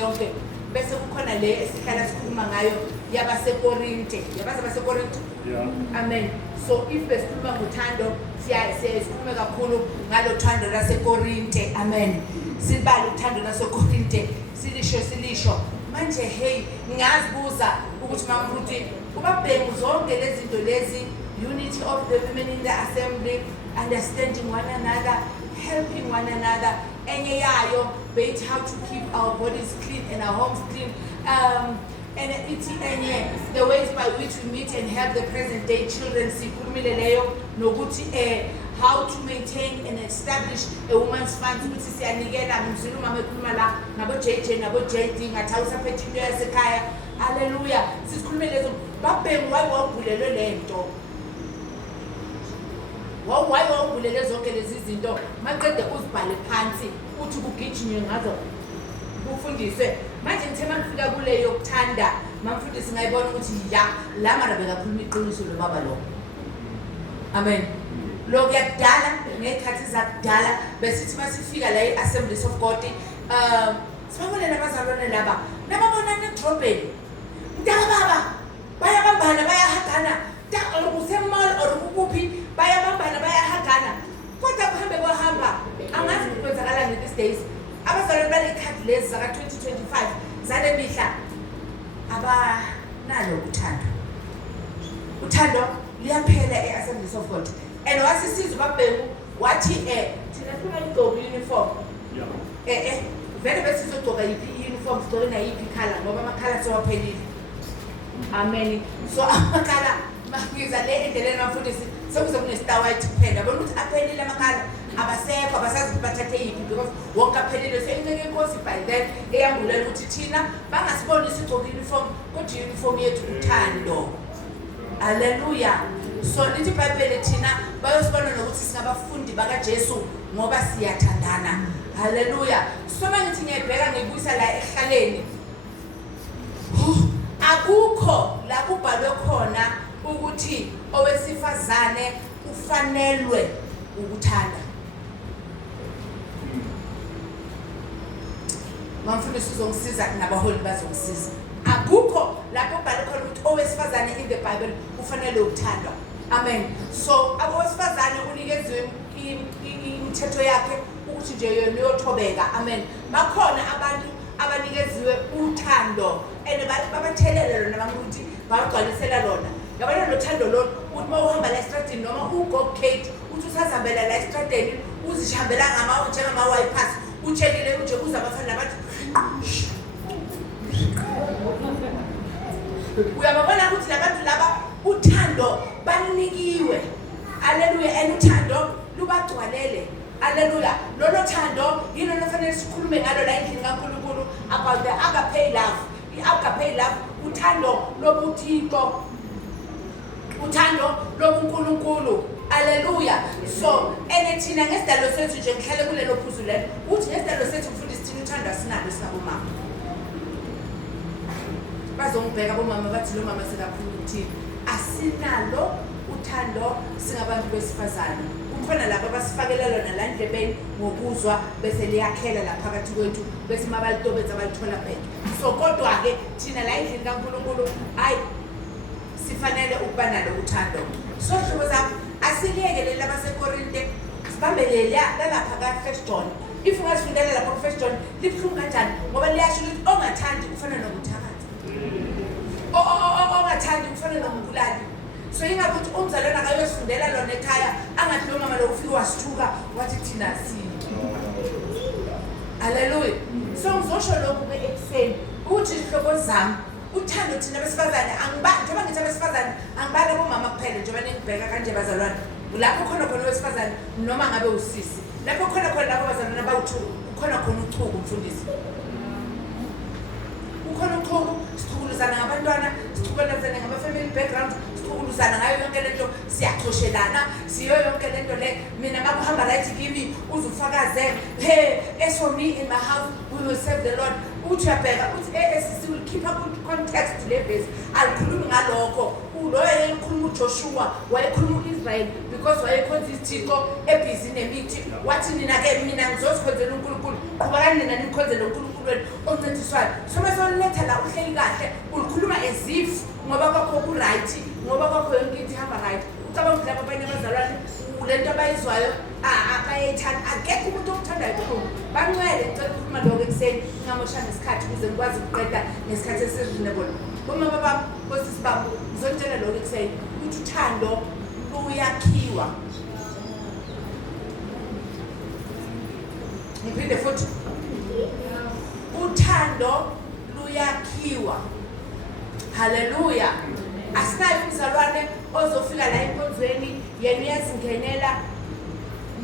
yonke. Bese kukhona le esihlala sikhuluma ngayo yabaseKorinte. Yabaza baseKorinte? Yeah. Amen. So if besikhuluma ngothando, sikhulume kakhulu ngalo thando laseKorinte. Amen. Sibale uthando laseKorinte. Silisho. Manje hey, ngiyazibuza ukuthi mamruti ubabhemu zonke lezi zinto lezi, unity of the women in the assembly, understanding one another, helping one another. Enye yayo, bait how to keep our bodies clean and our homes clean. And the ways by which we meet and help the present day children. Sikhulumile leyo nokuthi how to maintain and establish a woman's fund. Ukuthi siyanikela ngimzulu mama ekhuluma la nabo JJ nabo JD ngathawusa phethe into yasekhaya. Hallelujah. Sikhulumile lezo babhemu wayewavulelwe lento. Wayewavulele zonke lezi zinto. Maqede uzibhale phansi uthi kugijinywe ngazo. Kufundiswe. Manje ngithe mangifika kule yokuthanda, mamfundisi ngayibona ukuthi ya la mara bekakhuluma iqiniso lo baba lo. Amen. Lo kuyadala ngekhathi zakudala besithi masifika la eAssemblies of God, sibabona labazalwane laba nababonana edrobheni. Mntaka baba bayabambana bayahagana. Usemall or ukuphi bayabambana bayahagana. Kodwa kuhambe kwahamba angazi kwenzakala these days. Abazalwane bale card lezi zaka 2025 zale mihla abanalo uthando liyaphela eAssemblies of God. And wasisiza babhemu wathi thina funa igqoka uniform. Yeah. Vele bese sizogqoka uniform sigqoke na yipi color ngoba amakhala sewaphelile. Amen. So amakhala makiza le endeleni bafundisi sokuzokune star white kuphela. Bona ukuthi aphelile amakhala abasekho abasazi bathathe yipi because wonke aphelile so inceke inkosi by then eyambulela ukuthi thina bangasiboni sigqoka uniform kodwa uniform yethu uthando. Hallelujah. So lithi iBhayibheli thina bayosibona nokuthi singabafundi bakaJesu ngoba siyathandana. Hallelujah. So mangithi ngiyabheka ngibuyisa la ehlaleni. Akukho la kubhalwe khona ukuthi owesifazane ufanelwe ukuthanda. Mamfundisi uzongisiza nabaholi bazongisiza. Akukho lapho kubhalwe khona ukuthi owesifazane in the Bible ufanele ukuthandwa. Amen. So abosifazane unikeziwe imithetho yakhe ukuthi nje yona uyothobeka. Amen. Bakhona abantu abanikeziwe uthando and babathelele lona bamuthi bagcwalisela lona. Yabona lo thando lo uthi mawuhamba la estradini noma ugo Kate uthi usazihambela la estradini uzihambela njengama bypass utshekile nje uzabafana bathi uyababona ukuthi labantu laba uthando banikiwe. Hallelujah. And uthando lubagcwalele. Hallelujah. Lolo thando yilo lofanele sikhulume ngalo la endlini kaNkulunkulu about the agape love. I-agape love uthando lobuthixo. Uthando lobuNkulunkulu. Hallelujah. So thina ngesidalo sethu nje ngihlale kulelo phuzu lelo uthi ngesidalo sethu mfundisi thina uthando asinalo sinabomama. Bazongibheka bomama bathi lo mama sekakhulu ukuthi asinalo uthando singabantu besifazane. Kukhona laba basifakela lona la ndlebeni ngokuzwa bese liyakhela la phakathi kwethu bese mabalitobenza balithola back. So kodwa ke thina la endlini kaNkulunkulu hayi sifanele ukuba nalo uthando. So hlobo zami asiliyekele labaseKorinte sibambelele lapha ka1 John. If ungasifundela lapha ku1 John libuhlungu kanjani ngoba liyasho ukuthi ongathandi ufana nokuthakaza. Ongathandi ufana nomgulani. so ingabe uthi umzalwane akayosifundela lona ekhaya angathi lo mama lo ufike wasithuka wathi thina haleluya. So ngizosho lokhu ke ekuseni ukuthi ihloko zami uthando thina besifazane njengoba ngithi abesifazane angibali bomama kuphela njengoba ningibheka kanje bazalwane lapho khona wesifazane noma ngabe usisi lapho khona labo bazalwane abawuthu khona uchuku umfundisi ukhona uchuku sichukuluzana ngabantwana sichukuluzana ngama-family background sichukuluzana ngayo yonke lento siyachoshelana siyo yonke lento le mina makuhamba right kimi uzufakaze as for me in my house we will serve the Lord uthi uyabheka uthi we will keep up context le base alikhulumi ngalokho lo ekhuluma uJoshua wayekhuluma uIsrael because wayekhonza isithixo ebhizi nemithi wathi nina-ke mina ngizozikhonzela uNkulunkulu qhubakani nina nikhonzele uNkulunkulu wenu oncintiswayo so masoletha la uhleli kahle ulikhuluma as if ngoba kwakho ku-right ngoba kwakho yonke into ihamba right ucabanga ukuthi labo abanye abazalwane lento abayizwayo abayayithanda akekho umuntu okuthandayo kakhulu bancwele ngicela ukukhuluma lokho ekuseni ngingamoshana nesikhathi ukuze ngikwazi ukuqeda ngesikhathi esi-reasonable bomama bami bosisi bami ngizonitshela lokho ekuseni ukuthi uthando luyakhiwa ngiphinde futhi uthando luyakhiwa haleluya asinayo umzalwane ozofika la enkonzweni yena uyazingenela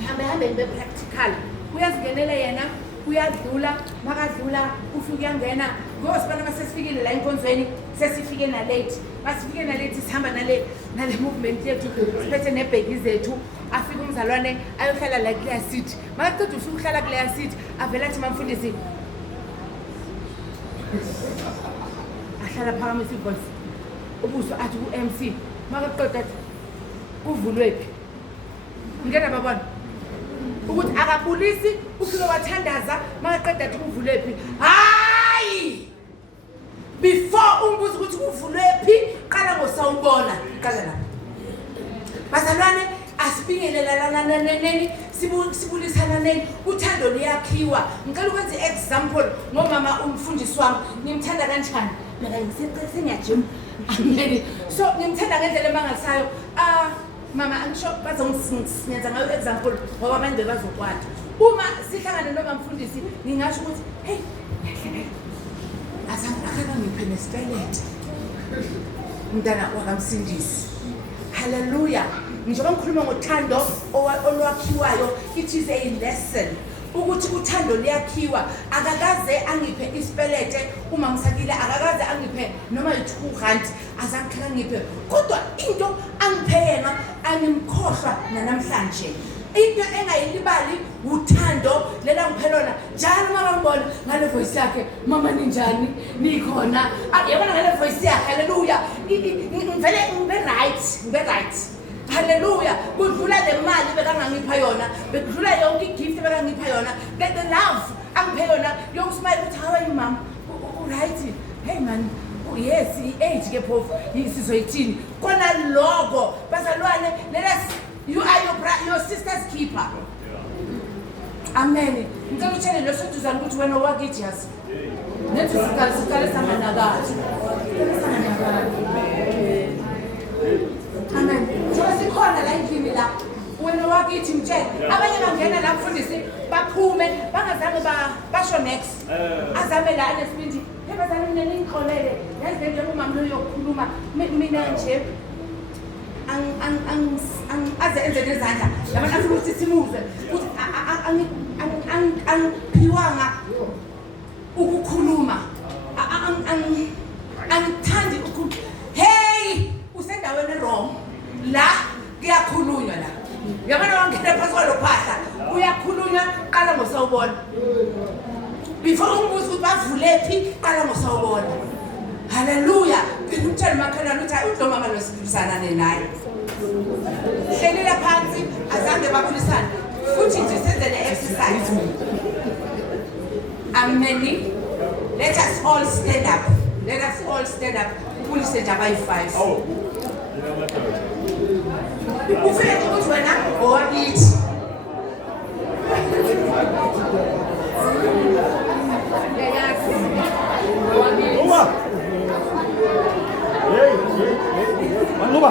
hambe ngibe practical uyazingenela yena uyadlula makadlula ufike uyangena ngosibana masesifikile la enkonzweni sesifike na late masifike na late sihamba nale movement yethu siphethe nebheki zethu afike umzalwane ayohlala la kuleya seat makaqeda ufika uhlala kuleya seat avela athi mamfundisi ahlala phakamisa ivoice ubuso athi ku-MC makaqeda athi kuvulwephi ngena babona ukuthi akabulisi ufike wathandaza makaqeda athi kuvulwephi hayi before umbuzo ukuthi kuvulwephi qala ngosawubona qala la bazalwane asibingelelalananeni sibulisananeni uthando liyakhiwa ngicela ukwenza i-example ngomama umfundisi wami ngimthanda kanjani mina ngisengiyajima amen so ngimthanda ngendlela emangalisayo mama angisho bazongisinyenza ngayo example ngoba abanye bebazokwata uma sihlangane noma mfundisi ngingasho ukuthi hey akaka ngiphe nesipelete mntana wakamsindisi haleluya njengoba ngikhuluma ngothando olwakhiwayo it is a lesson ukuthi uthando liyakhiwa akakaze angiphe isipelete uma ngisakile akakaze angiphe noma i-200 azangikhela ngiphe kodwa into angiphe yena angimkhohlwa nanamhlanje into engayilibali uthando lela ngiphe lona njalo uma bangibona ngale voice yakhe mama ninjani nikhona yabona ngale voice yakhe haleluya ngivele ngibe right haleluya kudlula le mali bekangangipha yona bekudlula yonke igift bekangipha yona the love angiphe yona yokusmile ukuthi how are you mom right hey man yes i-age ke phofu sizoyithini kona logo bazalwane you are your sister's keeper amen ngicela utshele lo soduzana ukuthi wena wakithi yasi nethi siqale sanganakazi amen so sikhona la endlini la wena wakithi mtshele abanye bangena la mfundisi baphume bangazange basho next azame la nesibindi hebazana mina ningixolele yazi nje umama lo yokukhuluma mina nje aze enze nezandla yabona afuna ukuthi simuve ukuthi angiphiwanga ukukhuluma angithandi hey usendaweni wrong la kuyakhulunywa la yabona wangena phakathi kwalophahla kuyakhulunywa qala ngosawubona before umbuzo ukuthi bavulephi qala ngosawubona haleluya ngimtshela makhelwane ukuthi udlo mama lo siphusana naye hlelela phansi azange bakhulisana futhi nje senze ne-exercise amen let us all stand up ukulise nje abayi-5 ufike ukuthi wena owakithi Hey, Manuba.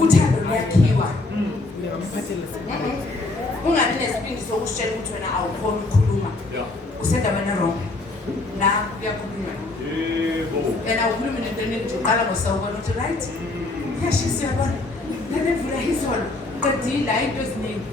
uthando luyakhiwa Ngiyamuphathela ungabi nesibindi sokushela ukuthi wena awukhona ukukhuluma usendaweni wrong la kuyakhulunywa yena ukhuluma nento eningi uqala ngosawubona uthi right yashisa yabona nemvula izolo qedile into eziningi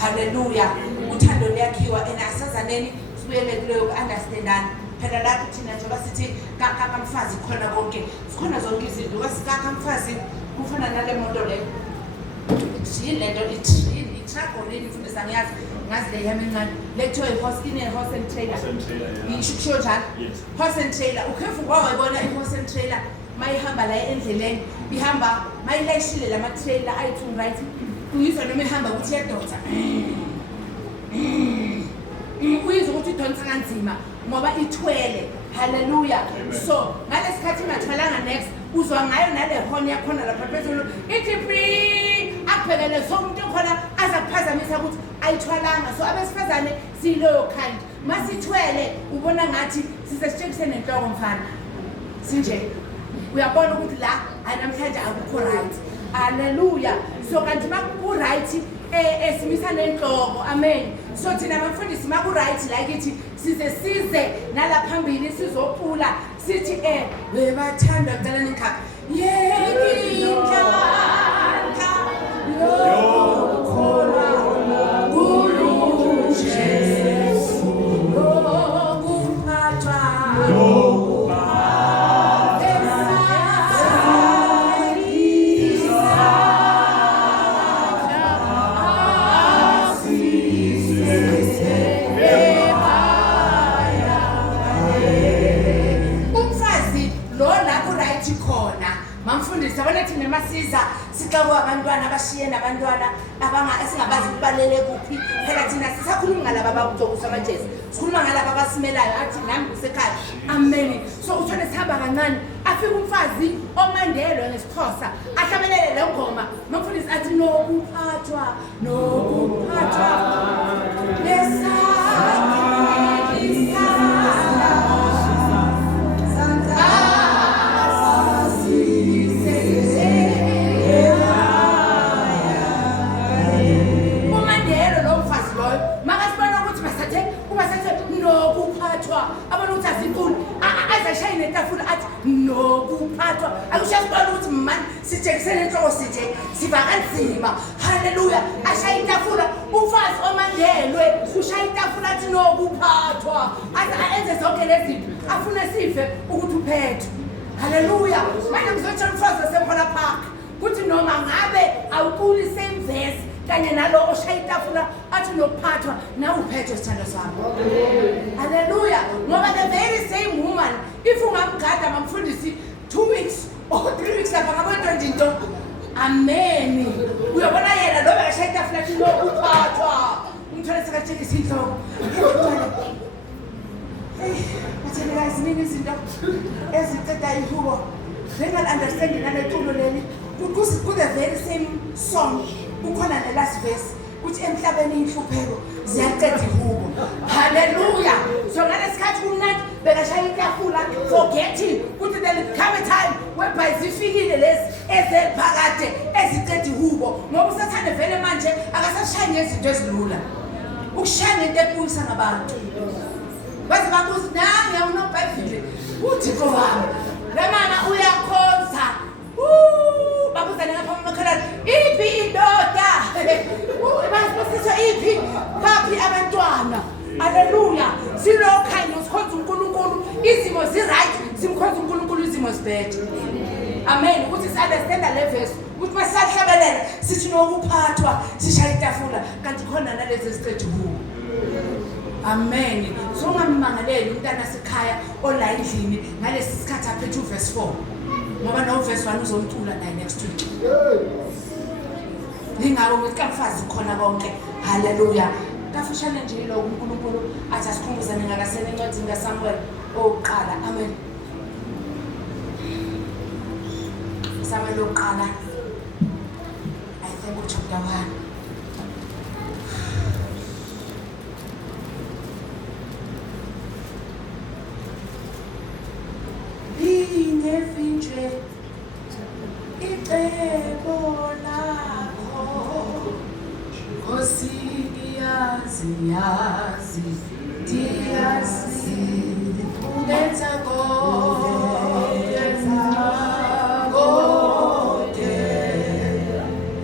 haleluya uthando luyakhiwa asazaneni sibuyele kuleyo understandana phela lapho thina njengoba sithi kakamfazi khona konke sikhona zonke izinto kakamfazi kufana nale moto leyo lento itragolini fundisa ngazi le yami encane lethiwa i-horse and trailer isho njalo horse and trailer ukhefu kwawayibona i-horse and trailer mayihamba la endleleni ihamba mayilayishile la ma-trailer ayi-2 right uyizwa noma ihamba ukuthi iyadonsa uyizwa ukuthi idonsa kanzima ngoba ithwele haleluya so ngalesikhathi ingathwalanga next uzwa ngayo nale honi yakhona lapha phezulu ithi free akubhekele so umuntu khona azakuphazamisa ukuthi ayithwalanga so abesifazane siyiloyo kind masithwele ubona ngathi sisesitshekiseni nenhloko mfana sinje uyabona ukuthi la namhlanje akukho right haleluya so kanti maku right esimisa nenhloko amen so thina bafundisi maku right like ithi size nalaphambili sizopula sithi bebathanda kucela nikhapha sixawa abantwana abashiye nabantwana esingabazi kubalele kuphi phela thina sisakhuluma ngalaba abakuzokusa amajezi sikhuluma ngalaba abasimelayo athi nami kusekhaya amen so uthole sihamba kancane afika umfazi omandelwe ngesixhosa ahlabelele le ngoma mfundisi athi nokuphathwa abantu azinkulu azashayina etafula athi nokuphathwa akushasibona ukuthi man sijekisene enhloko sije siva kanzima haleluya ashaya itafula umfazi omandelwe ushaya itafula athi nokuphathwa enze zonke lezi zinto afuna sife ukuthi uphethwe haleluya manje ngizotsho umfazi wasemhola park kuthi noma ngabe awukuli same verse kanye nalo oshaya itafula athi nokuphathwa nawe uphethwe sithando sakho haleluya ngoba the very same woman if ungamgada mamfundisi 2 weeks or 3 weeks lapha ngabona into amen uyabona yena lo bekashaya itafula athi nokuphathwa umthole sekatshekisa inhloko bathela iziningi izinto eziceda ihubo ngingal-understandi naleculo leli ku-the very same song ukhona ne-last verse uthi emhlabeni inhlupheko ziyaqeda ihubo haleluya so ngalesikhathi kumnandi bekashaya itafula forgetting ukuthi there come a time whereby zifikile lezi ezephakade eziceda ihubo ngoba usathane vele manje akasashayi ngezinto ezilula ukushaya ngento ebuyisa ngabantu baze babuza nange unobhayibhile uthixo wami le mama uyakhonza babuzane ngapha emakhaleni iphi indoda basisho iphi baphi abantwana haleluya silokhanye sikhonza uNkulunkulu izimo zi-right simkhonza uNkulunkulu izimo zibhethe amen ukuthi si-understanda le verse ukuthi masisahlabelela sithi nokuphathwa sishaya itafula kanti khona nalezi eziceda ihubo amen so ungammangaleli umntana sekhaya ola endlini ngalesi sikhathi aphethe uverse 4 ngoba no verse 1 uzomtula naye next week ningawo ngikafazi khona konke haleluya kafushane nje lo uNkulunkulu athi asikhumbuzane ngakasene encwadini kaSamuel oqala amen Samuel oqala I think chapter 1 Ingefinje siyazi, siyazi, ungenza konke, konke,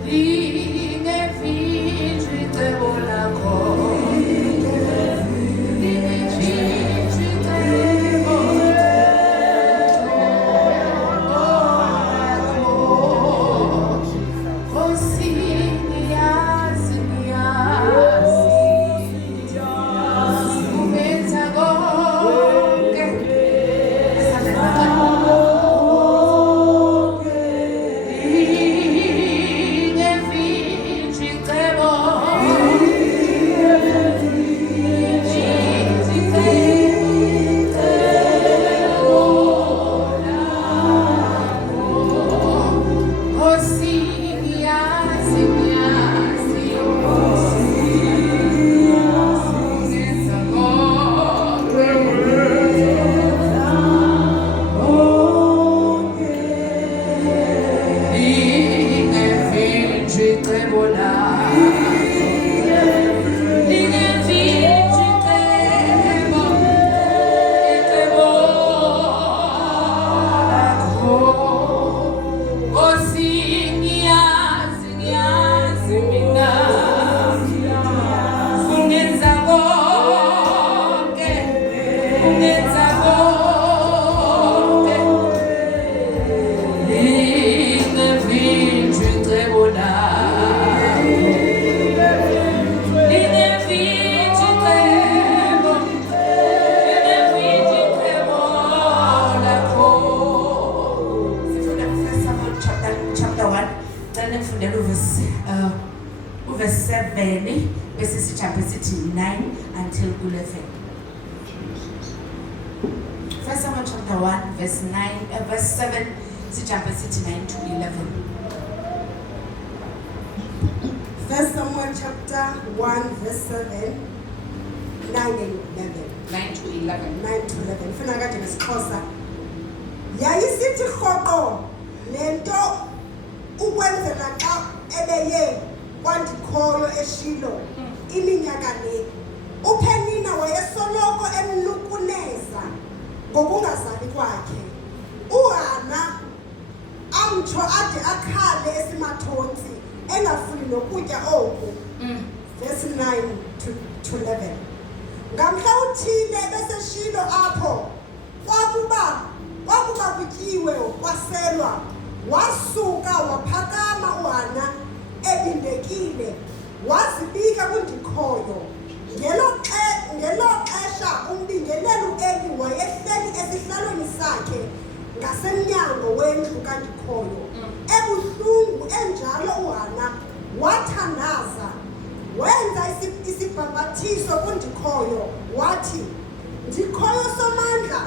lingefihli icebo lakho, lingefihli icebo verse 7 bese chapter 9 until 11. First Samuel chapter 1 verse 7 chapter 9 to 11. First Samuel chapter 1 verse 7, 9 and 11. 9 to 11. 9 to 11. Funa kade ngesixhosa. Yayisithi rhoqo lento ukwenzela xa ebeye kwandikhoyo eShilo iminyaka le. uPenina wayesoloko emnukuneza ngokungazali kwakhe. uHana amtsho ade akhale esimathonsi engafuni nokutya oku. Verse 9 to 11. Ngamhla uthile beseShilo apho kwakuba kutyiwe kwaselwa, wasuka waphakama uHana ebindekile wazibika kundikhoyo. Ngelo xesha umbingeleli uEli wayehleli esihlalweni sakhe ngasemnyango wendlu kandikhoyo. Ebuhlungu enjalo uHana wathandaza, wenza isibhambathiso kundikhoyo wathi, "Ndikhoyo somandla,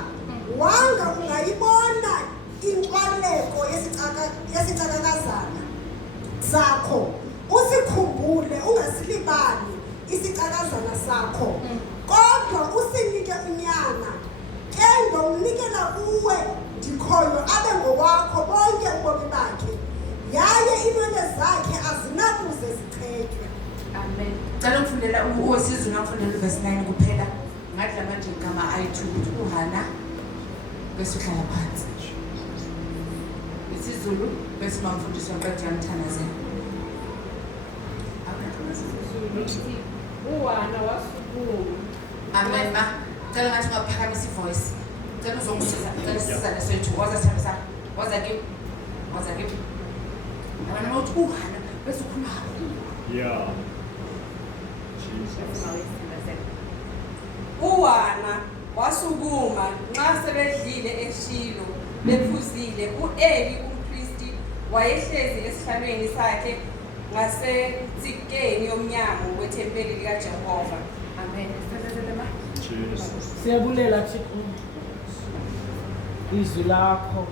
wanga ungayibona inxwaleko yesicakakazana sakho, usikhumbule ungasilibali isicakazana sakho, kodwa usinike unyana, ke ndomnikela kuwe ndikhoyo abe ngowakho bonke ubomi bakhe, yaye iinwele zakhe azinakuze zichetywe." Amen. Cela ngifundela uwesizwe ngifundela verse 9 kuphela. Ngathi manje igama ayithi ukuthi uHana bese uhlala phansi. IsiZulu bese mangifundisa nqedwe yamthandazela. uHana wasukuma. Amen ma. Cela ngathi ngaphakamisa ivoice. Cela uzongisiza. Cela sisizane sethu. Waza sithambisa. Waza kimi. Abana uthi uHana bese ukhuluma. Yeah. Jesus. uHana wasukuma nxa sebedlile eShilo bephuzile. uEli umpristi wayehlezi esihlalweni sakhe ngasensikeni yomnyango wethempeli likaJehova. Amen. Jesus. Siyabulela Thixo izwi lakho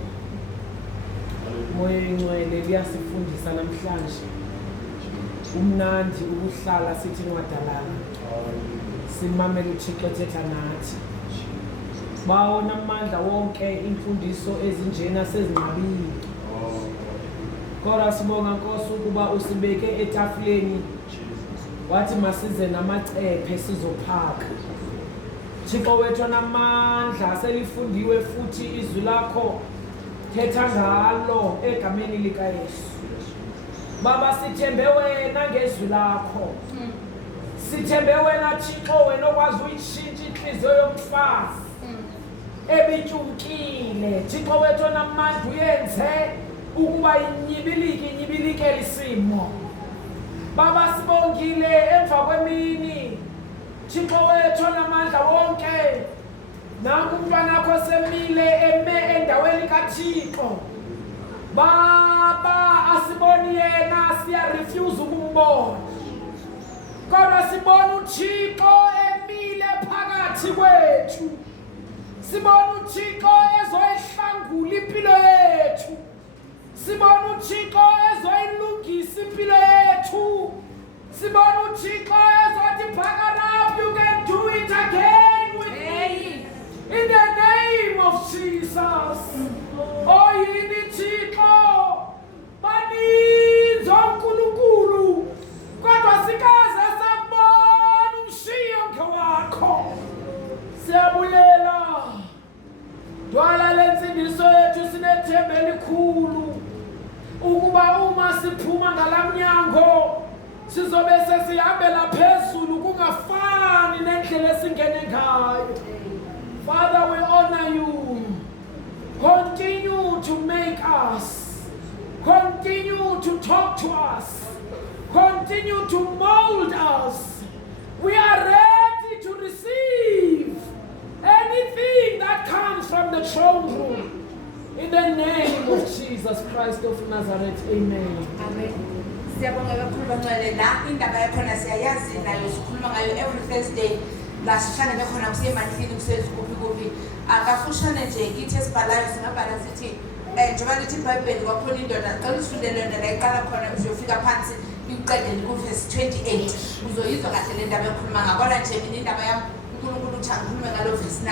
moya engcwele liyasifundisa namhlanje. Umnandi ukuhlala sithi nwadalana simamele uThixo ethetha nathi. Bawona amandla wonke imfundiso ezinjena sezinqabile. Kodwa sibonga Nkosi ukuba usibeke etafuleni wathi masize namacephe sizophaka. Thixo wethu namandla selifundiwe futhi izwi lakho, thetha ngalo egameni lika Yesu. Baba sithembe wena ngezwi lakho. Sithembe wena Thixo, wena okwazi uyishintsha inhliziyo yomfazi ebityukile. Thixo wethu namandla uyenze ukuba inyibilikele isimo. Baba sibongile emva kwemini. Thixo wethu namandla wonke, nanku umntwana wakho semile eme endaweni kaThixo. Baba asiboni yena, siya refuse ukumbona. Kodwa sibona uThixo emile phakathi kwethu. Sibona uThixo ezoyihlangula impilo yethu. Sibona uThixo ezoyilungisa impilo yethu. Sibona uThixo ezothi back up, you can do it again with me. In the name of Jesus. Oh yini Thixo, baninzi onkulunkulu, kodwa sikaze sabona umshiyonke wakho. Siyabulela. Dwala lensindiso yethu sinethemba elikhulu ukuba uma siphuma ngalamnyango sizobe sesihambela phezulu kungafani nendlela esingene ngayo. Father, we honor you. Continue to make us. Continue to talk to us. Continue to mold us. We are ready to receive anything that comes from the throne room. In the name of Jesus Christ of Nazareth, amen. Amen. Siyabonga kakhulu bangcwele, la indaba yakhona siyayazi nayo, sikhuluma ngayo every Thursday. La sihlale bekhona kusemanhlini kusezikuphi akafushane nje kithi esibhalayo singabhala sithi njengoba lithi iBhayibheli kwakhona indoda xa usifundele yona la iqala khona uzofika phansi iqedele ku verse 28 uzoyizwa kahle le ndaba ekhuluma ngakona nje mina indaba yami uNkulunkulu uthanda ukhulume ngalo verse 9.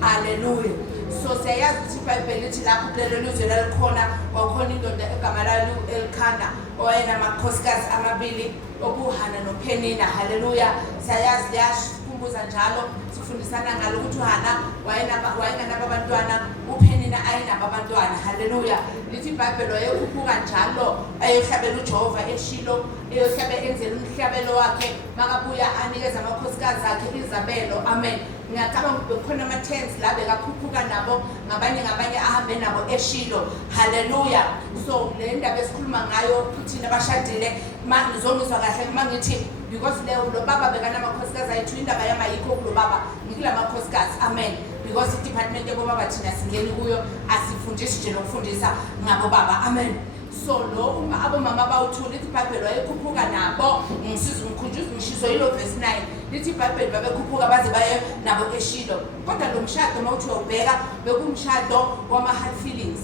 Hallelujah. So siyayazi ukuthi iBhayibheli lithi lapho kulelo lizwe lalikhona kwakhona indoda egama layo Elkanah oyena amakhosikazi amabili okuHana noPenina. Hallelujah. Siyayazi liyasikhumbuza njalo sifundisana ngalo ukuthi uHana wayenganaba abantwana, uPenina ayinaba abantwana. Hallelujah. Lithi iBhayibheli wayekhuphuka njalo ayohlabela uJehova eShilo, eyohlabe enzela umhlabelo wakhe makabuya anikeza amakhosikazi akhe izabelo. Amen. Ngiyacabanga bekhona ama-tents la bekakhuphuka nabo ngabanye ahambe nabo eShilo. Hallelujah. So le ndaba esikhuluma ngayo futhi nabashadile ngizongizwa kahle mangithi because lo baba bekanamakhosikazi ayithu indaba yami ayikho kulo baba ngikula makhosikazi. Amen. Because i-department yobaba thina singeni kuyo asifundisi nje nokufundisa ngabo baba. Amen. So lo abomama bawuthula lithi iBhayibheli wayekhuphuka nabo ngishizo yilo verse 9 lithi iBhayibheli babekhuphuka baze baye nabo eShilo. Kodwa lo mshado mawuthi ubheka bekumshado wama-hard feelings.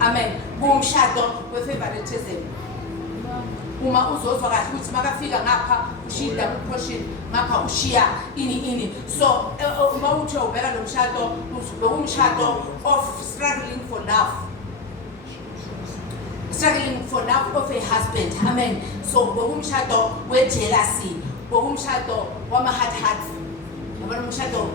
Amen. Kumshado we-favoritism. Uma uzozwa kahle ukuthi makafika ngapha ushiya double portion ngapha ushiya ini. So uma uthi ubheka lo mshado bekumshado of struggling for love. Struggling for love of a husband. Amen. So bekumshado we-jealousy, bekumshado wama-hearts. Bekumshado.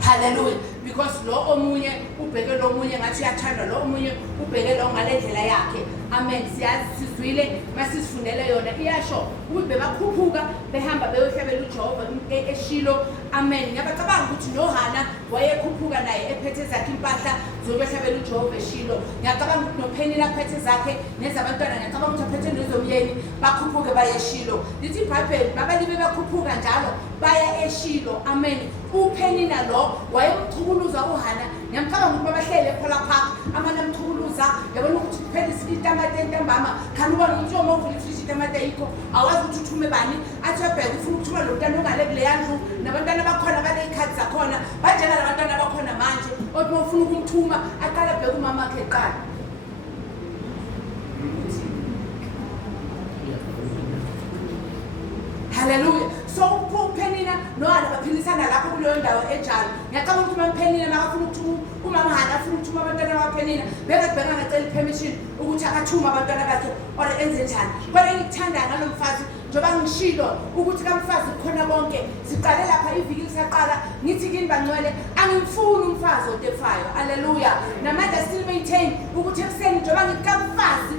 Hallelujah. Because lo omunye ubheke lo omunye ngathi uyathanda, lo omunye ubheke lo ngalendlela yakhe. Amen. Siyazi sizwile masisifundele yona iyasho ukuthi bebakhuphuka behamba beyohlabela uJehova eShilo. Amen. Ngiyacabanga ukuthi noHana wayekhuphuka naye ephethe zakhe impahla zokuhlabela uJehova eShilo. Ngiyacabanga ukuthi noPenina aphethe zakhe nezabantwana, ngiyacabanga ukuthi aphethe nezomyeni bakhuphuke baye eShilo. Lithi iBhayibheli babalibe bakhuphuka njalo baya eShilo. Amen. uPenina lo wayemchukuluza uHana. Ngiyamcabanga ukuthi babahlele phola park amana amchukuluza yabona ukuthi kuphela isitamata entambama khani ubona ukuthi uma uvula ifriji itamata yikho awazi ukuthi uthume bani athi abheke ufuna ukuthuma lo mntana ongale kule yandlu nabantwana bakhona bale ikhadi zakhona banjena labantwana bakhona manje othi uma ufuna ukumthuma aqala abheke umama wakhe eqala. Hallelujah. So uPenina noHana baphilisana lapho kuleyo ndawo enjalo. Ngiyacabanga ukuthi uMaPenina nakafuna ukuthi umama Hana afuna ukuthuma abantwana baPenina bekabheka ngacela permission ukuthi akathuma abantwana bakhe or enze njani. Kodwa engikuthanda ngalomfazi njengoba ngishilo ukuthi kamfazi khona konke siqale lapha iviki lisaqala ngithi kini bangcwele angimfuni umfazi otefayo haleluya namanje still maintain ukuthi ekuseni njengoba ngithi kamfazi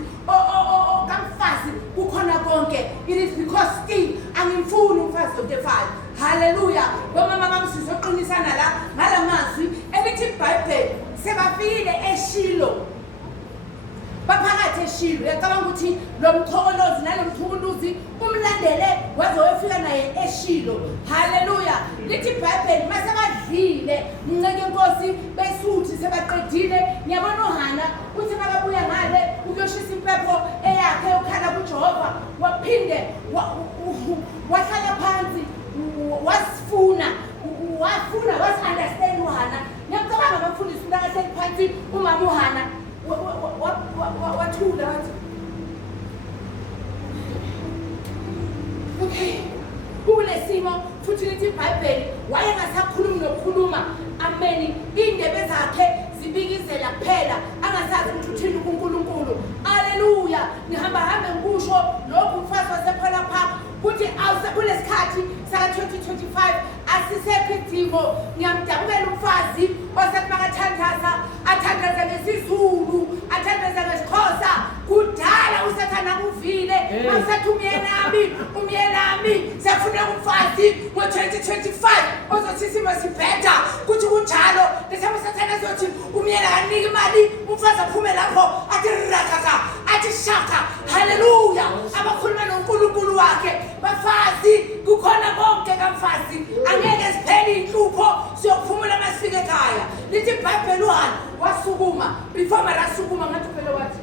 kamfazi kukhona konke it is because still angimfuni umfazi otefayo haleluya bomama bami sizoqinisana la ngalamazwi elithi iBhayibheli sebafikile eShilo baphakathi eShilo uyacabanga ukuthi lo mthokolozi nalomthukuluzi umlandele waze wayofika naye eShilo haleluya lithi iBhayibheli mase badlile mnceke inkosi besuthi sebaqedile ngiyabona uHana uthi makabuya ngale ukuyoshisa impepho eyakhe ukhala kuJehova waphinde wahlala phansi wafuna understand uHana ngiyacabanga abafundisi ulakahleli phansi umama uHana wathula wathi okay kule simo futhi lithi iBhayibheli wayengasakhulumi nokukhuluma ameni indebe zakhe zibikizela kuphela angasazi ukuthi uthini kuNkulunkulu haleluya ngihamba ngikusho lokhu mfazi wasephola park ukuthi kulesikhathi saka 2025 asisekho idimo ngiyamdabukela umfazi osemakathandaza athandaza ngesizulu athandaza ngesikhosa kudala usathana kuvile asathi umyenami siyafuna umfazi ngo-2025 ozothi isimo sibheda kuthi kunjalo lesamo sathana zothi umyena kanika imali umfazi aphume lapho athi rakaka athi shaka haleluya abakhuluma noNkulunkulu wakhe bafazi kukhona konke kamfazi angeke siphele inhlupho siyophumula masifike ekhaya lithi iBhayibheli uHana wasukuma before marasukuma ngathi phela wathi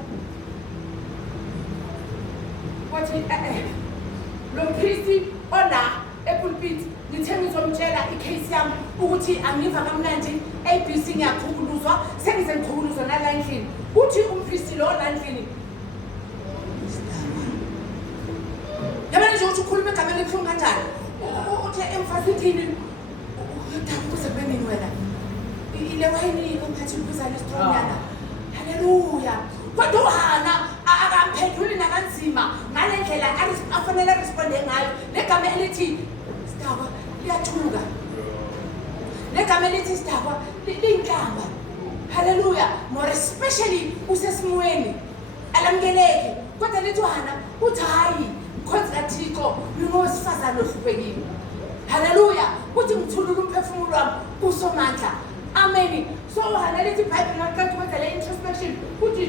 lo mpristi ona epulpit ngithe ngizomtshela icase yami ukuthi angiva kamnandi ABC ngiyaqhukuluzwa sengize ngiqhukuluzwa nala endlini uthi umpristi lo la endlini yabona nje uthi ukhuluma igama elibuhlungu kanjani uthi emfasithini udakuze benini wena ile wayini komphathi ukuzala isitronyana haleluya kodwa uHana akamphenduli nakanzima ngale ndlela afanele responde ngayo legama elithi sidakwa liyathuka legama elithi sidakwa linhlamba haleluya more especially usesimweni alamkeleke kodwa lithi uHana uthi hayi because kaThixo ngingowesifazane ohlupekile haleluya uthi ngithulula umphefumulo wami kusomandla amen so uHana lithi iBhayibheli maqala ukwenza le introspection uthi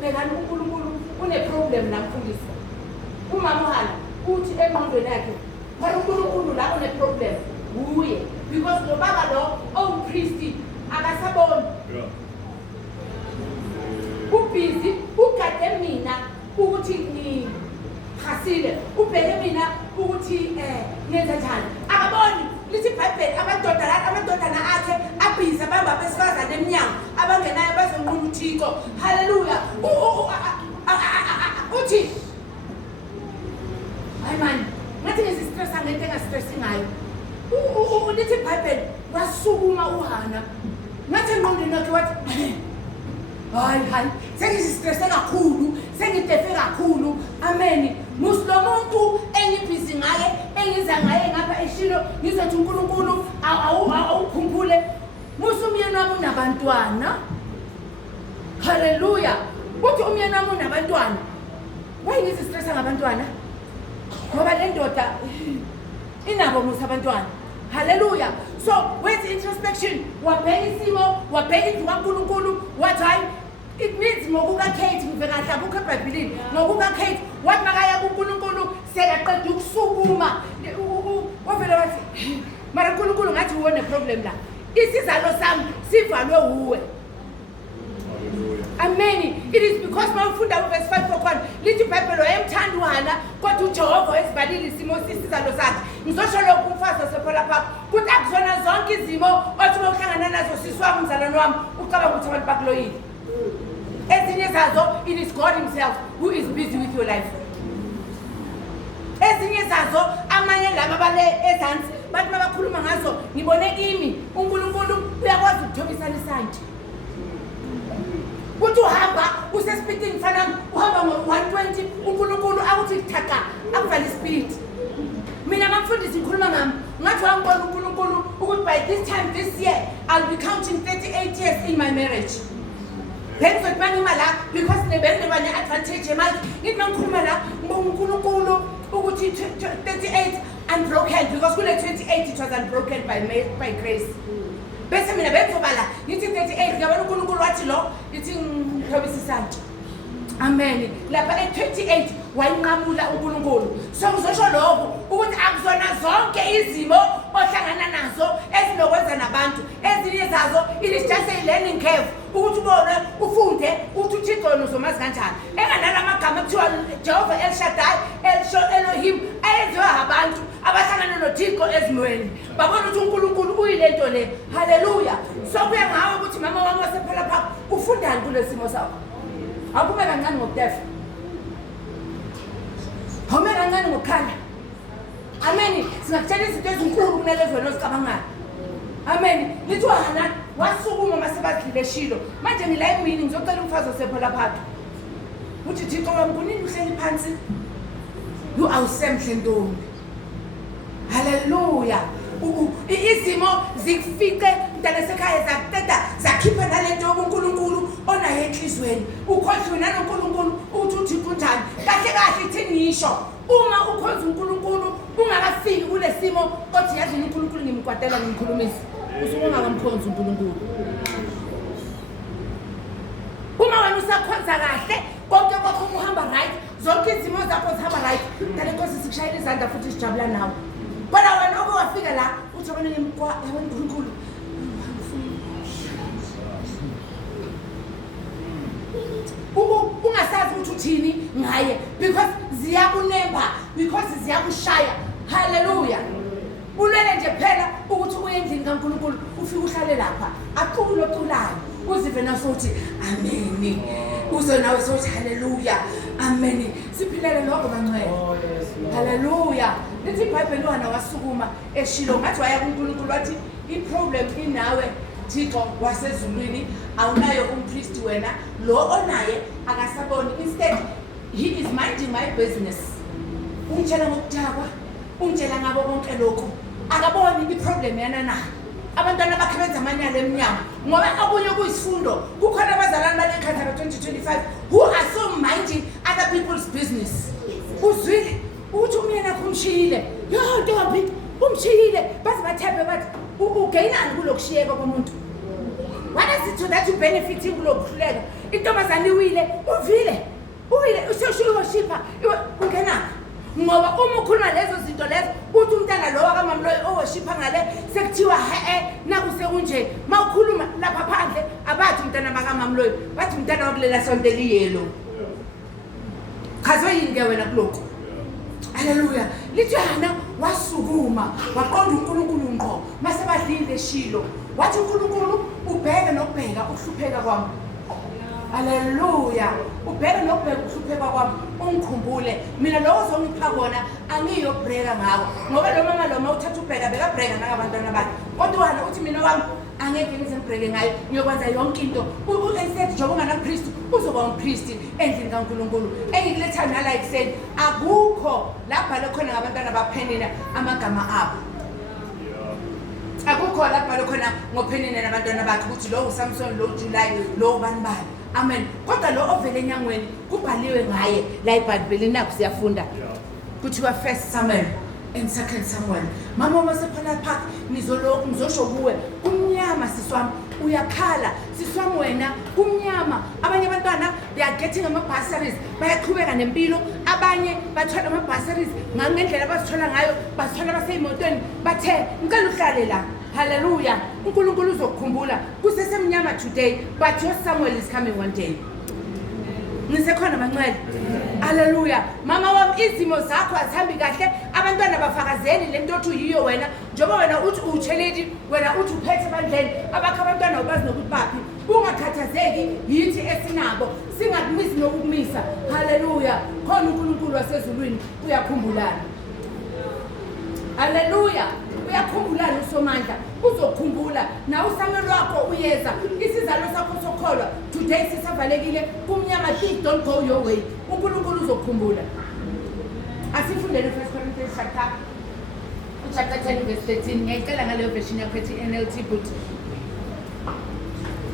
bekani uNkulunkulu une problem namfundisi umama uHana uthi emangweni yakhe mara uNkulunkulu la une problem uye because lo baba lo owumpristi akasaboni ubhizi ugade mina ukuthi khasile ubheke mina ukuthi ngenza njani akaboni lithi iBhayibheli amadodana akhe abhiza bamba besifazane eminyango abangenayo bazonqula uThixo haleluya uthi hayi man ngathi ngisistressa ngento engastressi ngayo lithi iBhayibheli wasukuma uHana ngathi engqondweni yakhe wathi hayi sengisistresse kakhulu sengidefe kakhulu amen muslomuntu engibhizi ngaye engiza ngaye ngapha eShilo ngizothi uNkulunkulu awukhumbule musumyeni wami unabantwana haleluya uthi umyeni wami unabantwana wayengisistressa ngabantwana ngoba le ndoda inabo musa abantwana haleluya so with introspection wabheka isimo wabheka indlu kaNkulunkulu wathi hayi it means ngokukaKate ngivekahlaba ukho eBhayibhelini ngokukaKate wathi makaya kuNkulunkulu sekaqeda ukusukuma wavela wathi mara uNkulunkulu ngathi uwone problem la isizalo sami sivalwe uwe amen it is because mawufunda uverse 5 kokhona lithi iBhayibheli wayemthanda uHana kodwa uJehova wesivalile isimo sisizalo sakhe ngizosho lokhu umfazi wasephola park kuthi akuzona zonke izimo othi bawuhlangana nazo sisi wami umzalwane wami ucabanga ukuthi abantu bakuloyile ezinye zazo it is God himself who is busy with your life ezinye zazo amanye laba bale ezansi bathi mabakhuluma ngazo ngibone kimi uNkulunkulu uyakwazi ukuthobisana isandla Uthi uhamba usespeeding mfana uhamba ngo-120 uNkulunkulu akuthi thaka akuvale ispeed. Mina bamfundisi ngikhuluma ngami ngathi wangibona uNkulunkulu ukuthi by this time this year I'll be counting 38 years in my marriage. Bengizothi mangima la because nebengeba ne-advantage yemali ngithi mangikhuluma la ngibonga uNkulunkulu ukuthi 38 unbroken because kule 28 it was unbroken by grace. Bese mina bengizobala ngithi 38 ngiyabona uNkulunkulu wathi lo ithi ngihobisisana. Amen. Lapha e28 wayinqamula uNkulunkulu. So ngizosho lokho ukuthi akuzona zonke izimo ohlangana nazo ezinokwenza nabantu. Ezinye zazo it is just a learning curve. Ukuthi ubone ufunde uthi uThixo uzomazi kanjani. Enganala amagama kuthiwa Jehovah El Shaddai, Elohim ayenziwa abantu abahlangana noThixo ezimweni. Babona ukuthi uNkulunkulu uyilento le. Hallelujah. So kuya ngawe ukuthi mama wami wasephela phapha ufundani kulesimo sakho. Akume kancane ngokudefa. Home kancane ngokukhala. Amen. Singakutshela izinto ezinkulu kunalezo wena ozicabangayo. Amen. Lithi wahana wasukuma masebadlile Shilo. Manje ngila emini ngizocela umfazi osephela phapha. Uthi Thixo wami kunini uhleli phansi? You awusemhle ntombi. Hallelujah. Izimo zikufice mntana sekhaya zakuteta zakhipha nalento yobuNkulunkulu onayo enhlizweni. Ukhohlwe nanoNkulunkulu uthi uThixo njani. Kahle kahle ithini ngisho. Uma ukhonza uNkulunkulu ungakafiki kulesimo othi yazi uNkulunkulu ngimkwatela ngimkhulumisa. Usuke ungakamkhonza uNkulunkulu. Uma wena usakhonza kahle konke kwakho kuhamba right, zonke izimo zakho zihamba right. Dale Nkosi sikushayela izandla futhi sijabula nawe. Kodwa wena oke wafika la uthi wena ngimkwa yabona uNkulunkulu. Ungasazi ukuthi uthini ngaye because ziyakunemba, because ziyakushaya. Hallelujah. Ulwele nje phela ukuthi uye endlini kaNkulunkulu ufike uhlale lapha aqulo qulayo uzive nasothi amen. Uze nawe sothi hallelujah. Amen. Siphilele lokho kancane. Hallelujah. Lithi iBhayibheli wona wasukuma eShilo ngathi waya kuNkulunkulu wathi iproblem inawe Thixo wasezulwini awunayo umpriest wena lo onaye akasaboni, instead he is minding my business. Ungitshela ngokudakwa, ungitshela ngabo konke lokho akaboni iproblem yana nayo. Abantwana bakhe benza amanyala emnyango ngoba abunye kuyisifundo. Kukhona abazalwane balekhaya ka 2025 who are so minding other people's business. Uzwile uthi umyena kumshiyile yo ntombi umshiyile baze bathembe bathi ugainani kulokushiyeka komuntu. What is it to that you benefiting kulokuhluleka? Intombazane iwile uvile useshiyoshipa ungena ngoba uma ukhuluma lezo zinto lezo uthi umntana lo wakamamloyi owoshipa ngale sekuthiwa nakusekunje. Mawukhuluma lapha phandle abathi umntana bakamamloyi bathi umntana wakulela sonto eliyelo. Khazwe yini ke wena kuloko? Hallelujah. Lithi hana wasukuma waqonda uNkulunkulu ngqo masebadlile eShilo. Wathi uNkulunkulu ubheke nokubheka ukuhlupheka kwami. Hallelujah. Ubheke nokubheka ukuhlupheka kwami ungikhumbule. Mina lo ozongipha kona angiyobhreka ngawo. Ngoba lo mama lo mawuthatha ubheka bekabhreka nakabantwana bakhe. Kodwa wena uthi mina wami angeke ngize ngibhreke ngayo ngiyokwenza yonke into. Instead njengoba unganapriest uzoba umpriest endlini kaNkulunkulu. Engikuletha nala ekuseni akukho lapha lokhona ngabantwana baphenina amagama abo. Akukho lapha lokhona ngophenina nabantwana bakhe ukuthi lo uSamson lo uJuly lo ubani bani. Amen. Kodwa lo ovele enyangweni kubhaliwe ngaye la eBhayibhelini nakho siyafunda. Kuthiwa 1 Samuel and 2 Samuel. Mama masephala phaka ngizosho kuwe kumnyama siswami uyakhala siswami wena kumnyama. Abanye abantwana they are getting ama-bursaries bayaqhubeka nempilo, abanye bathola ama-bursaries ngendlela abazithola ngayo bazithola baseyimotweni bathe ngicela uhlale la. Hallelujah. uNkulunkulu uzokukhumbula kusesemnyama today but your Samuel is coming one day. Nisekhona mancane. Hallelujah. Mama wami izimo zakho azihambi kahle, abantwana bafakazeli lento othi uyiyo wena njengoba wena uthi utsheledi wena uthi uphethe abandleni abakho abantwana ubazi nokuthi baphi. Ungakhathazeki yithi esinabo singakumisi nokumisa. Hallelujah. Khona uNkulunkulu wasezulwini uyakhumbulana. Hallelujah. uyakhumbula uSomandla uzokhumbula na uSamuel wakho uyeza isizalo sakho sokholwa today sisavalekile kumnyama things don't go your way uNkulunkulu uzokhumbula asifundele 1 Corinthians chapter 10 verse 13 ngiyacela ngaleyo version yakho ethi NLT but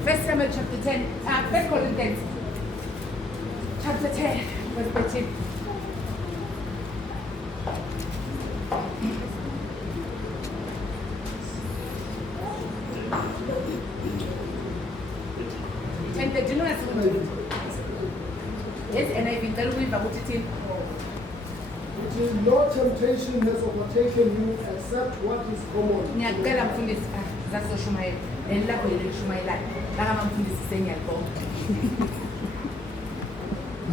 1 Samuel chapter 10 1 Corinthians chapter 10 verse 13 Yes, and I've been telling you about it. It is no temptation has overtaken you except what is common. Ngiyacela mfundisi zasoshumayela elakho yelishumayela la kama mfundisi sengiyalibonga.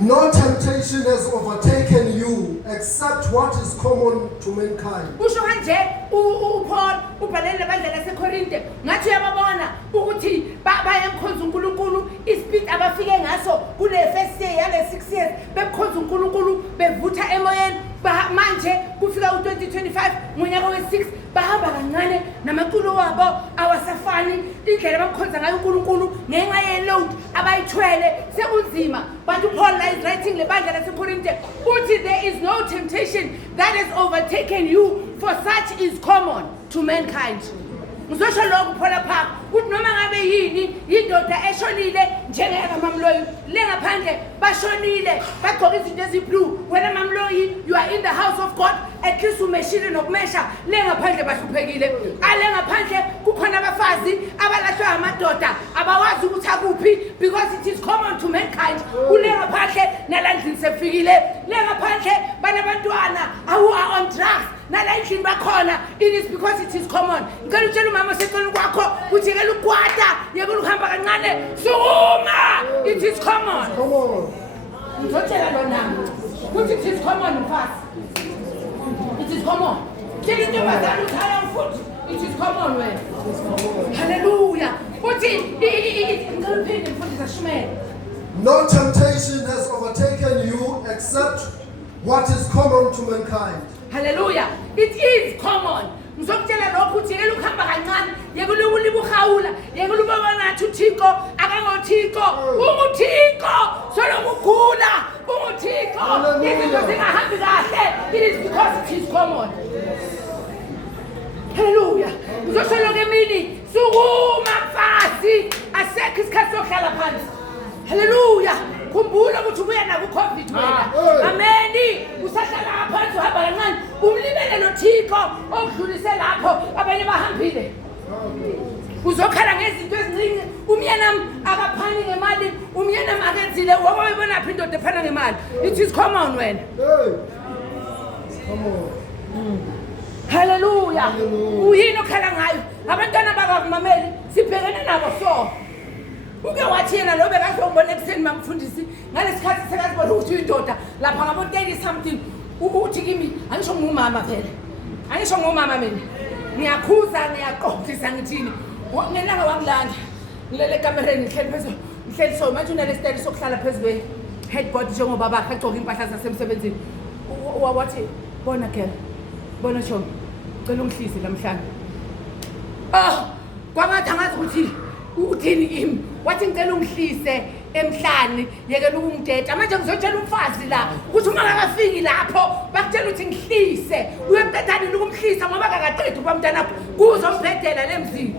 No temptation has overtaken you except what is common to mankind. Kusho kanje uPaul ubhalele bandla laseKorinte ngathi uyababona ukuthi bayamkhonza uNkulunkulu ispeed abafike ngaso kule first year yale 6 years bekhonza uNkulunkulu bevutha emoyeni manje kufika u2025 ngonyaka we6 bahamba kancane namaculo wabo awasafani indlela abakhonza ngayo uNkulunkulu ngenxa yeload abayithwele sekunzima but uPaul is writing lebandla laseKorinte uthi there is no temptation that has overtaken you for such is common to mankind. Ngizosho lokho phela phaka ukuthi noma ngabe yini indoda eshonile njengeka mamloyi lengaphandle bashonile bagqoka izinto eziblue wena mamloyi you are in the house of God at least umeshile nokumesha lengaphandle bahluphekile alengaphandle kukhona abafazi abalahlwa amadoda abawazi ukuthi akuphi because it is common to mankind kulengaphandle nalandlini sefikile lengaphandle banabantwana awu are on drugs nala endlini bakhona it is because it is common ngicela utshela umama oseceleni kwakho uthi ke lukwata yeke luhamba kancane sukuma it is common Come on. ngizotshela lona ukuthi it is common mfasi it is common tshela intombazana uthaya mfuthi it is common wena hallelujah uthi ngicela uphinde mfundisi ashumele No temptation has overtaken you except what is common to mankind. Hallelujah. It is common. Ngizokutshela lokho uthi yeke ukuhamba kancane yeke ulibukhawula yeke ubaba ngathi uThixo akangoThixo unguThixo solokugula unguThixo izinto zingahambi kahle it is because it is common. Hallelujah. Ngizosho ke mini sukuma mfasi asekho isikhathi sokuhlala phansi. Hallelujah. Khumbula ukuthi ubuya na ku-COVID wena. Amen. Usahlala phansi uhamba kancane umlibele noThixo okudlulise lapho abanye bahambile. Uzokhala ngezinto ezincane umyenami akaphani ngemali umyenami akenzile wabona phi indoda ephana ngemali. It is common wena. Hey. Come on. Hallelujah. Uyini okhala ngayo abantwana bakakumameli sibhekene nabo so. Uke wathi yena lo bekazobona ekuseni mamfundisi ngalesikhathi sekazibona ukuthi uyindoda lapha ngabo 30 something uthi kimi angisho ngumama phela angisho ngumama mina ngiyakhuza ngiyaqoqisa ngithini ngelanga wangilanda ngilele kamereni ngihleli phezulu ngihleli so manje unale style sokuhlala phezulu headboard njengoba bakhe agcoka impahla zasemsebenzini wathi bona girl bona chom cela ungihlise namhlanje kwangathi angazi ukuthi uthini kimi wathi ngicela ungihlise emhlanje yeke ukungideda manje ngizotshela umfazi la ukuthi uma ngakafiki lapho bakutshela ukuthi ngihlise uyaqedani ukumhlisa ngoba akaqedi kuba mntana kuzombhedela lemzini.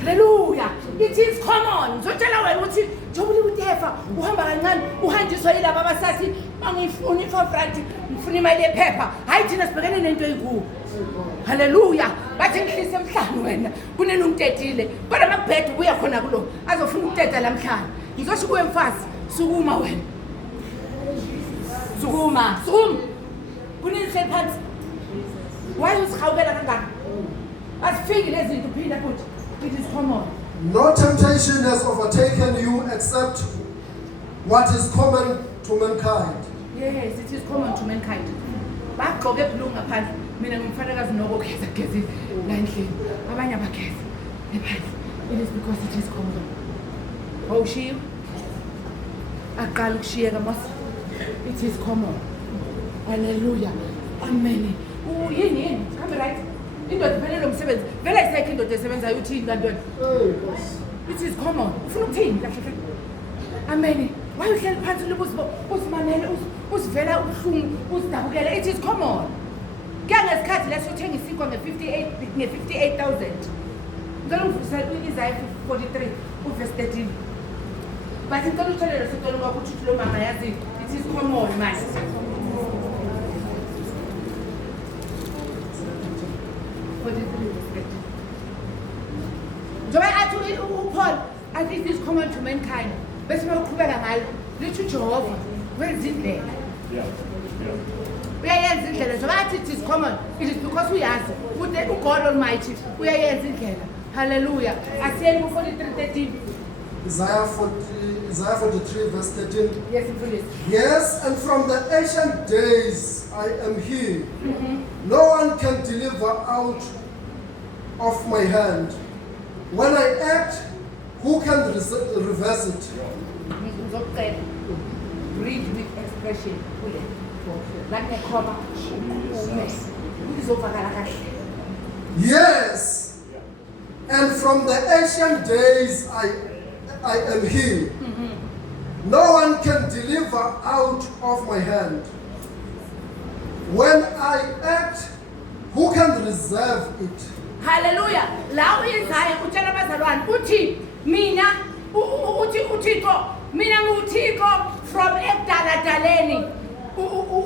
Hallelujah. It is common. Ngizotshela wena ukuthi jobuli utefa uhamba kancane uhanjiswa yilabo abasathi mangifuni for front ngifuna imali yephepha hayi thina sibhekene nento eyiku. Hallelujah. Bathi ngihlise emhlanje wena kunena ungidedile kodwa makubhede ubuya khona kulo azofuna ukudeda lamhlanje ngizosho kuwe mfazi sukuma wena sukuma kunini hle phansi why usikhawukela kangaka asifiki lezi zinto phinda futhi it is common. No temptation has overtaken you except what is common to mankind. Yes, it is common to mankind. Bagqoke ebhlungu ngaphandle mina ngimfanekazi nokugeza gezi la endlini abanye abageza ephandle it is because it is common. Awushiyo aqala ukushiyeka mas it is common. Hallelujah. Amen. yini come right indoda iphelele umsebenzi vele isekho indoda esebenzayo uthini kantoni it is common ufuna ukuthini kahle kahle amen why uhleli phansi uzimamele uzivela ubuhlungu uzidabukele it is common kuya ngesikhathi leso uthenga isinkwa nge-58,000 ngicela ungivusele Isaiah 43 uverse 13 but ngicela uthelele sitolo kwakho uthi lo mama yazi it is common manje njengoba athi uPaul athi it is common to mankind bese bayoqhubeka ngalo lithi uJehova wenza indlela uyayenza indlela njengoba athi it is common it is because uyazi uGod Almighty uyayenza indlela hallelujah asiyeni ku-43:13 Isaiah 43 verse 13. yes mfundisi Yes, and from the ancient days I am here. No one can deliver out of my hand. When I act, who can reverse it? ngizokucela read with expression kule la ngekhoma uzovakala kahle Yes, and from the ancient days I am here. No one can deliver out of my hand. When I act, who can reserve it? hallelujah la uIsaiah utshela abazalwane uthi mina uThixo mina nguThixo from ekudala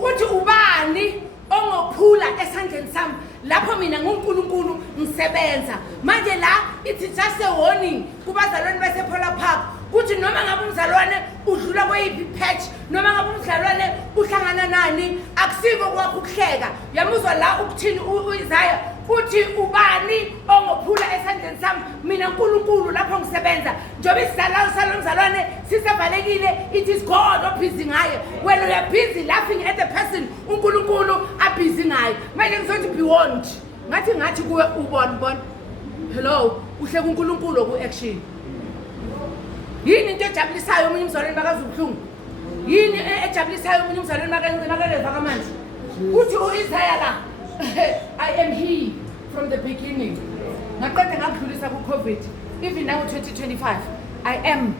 uthi ubani ongophula esandleni sami lapho mina nguNkulunkulu ngisebenza manje la ithi just a warning kubazalwane basePolar Park kuthi noma ngabe umzalwane udlula kweyiphi patch noma ngabe umzalwane uhlangana nani akusiko kwakho ukuhleka yamuzwa la ukuthini uIsaiah uthi ubani ongophula esandleni sami mina uNkulunkulu lapho ngisebenza njoba isizalwane umzalwane sisevalekile it is God obusy ngaye wena uya busy laughing at the person uNkulunkulu abusy ngaye manje ngizothi be warned ngathi kuwe ubona hello uhle kuNkulunkulu ku action yini into ejabulisayo umunye umzalwane bakazubuhlungu yini ejabulisayo umunye umzalwane makaleva kamanje uthi uIsaiah la I am he from the beginning. Ngaqeda ngakudlulisa ku-COVID. Even now 2025, I am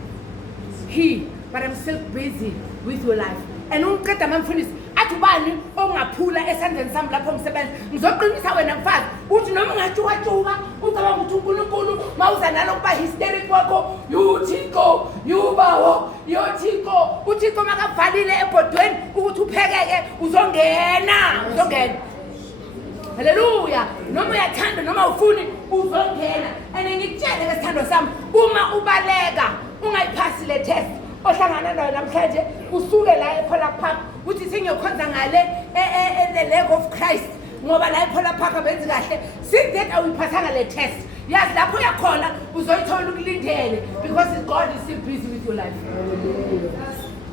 he, but I'm still busy with your life. And ungiqeda mamfundisi athi ubani ongaphula esandleni sami lapho ngisebenza ngizoqinisa wena mfazi uthi noma ungatshuka ucabanga ukuthi uNkulunkulu mawuza nalo kuba hysteric wakho yuthixo yubawo yothixo uthixo makavalile ebhodweni ukuthi uphekeke uzongena hallelujah noma uyathanda noma ufuni uzongena and ngikutshele ngesithando sami uma ubaleka ungayiphasi le test ohlangana nayo namhlanje usuke la ePolar Park uthi sengiyokhonza ngale the leg of Christ ngoba la ePolar Park abenzi kahle since awuyiphasanga le test yazi lapho yakhona uzoyithola ukulindele because God is still busy with your life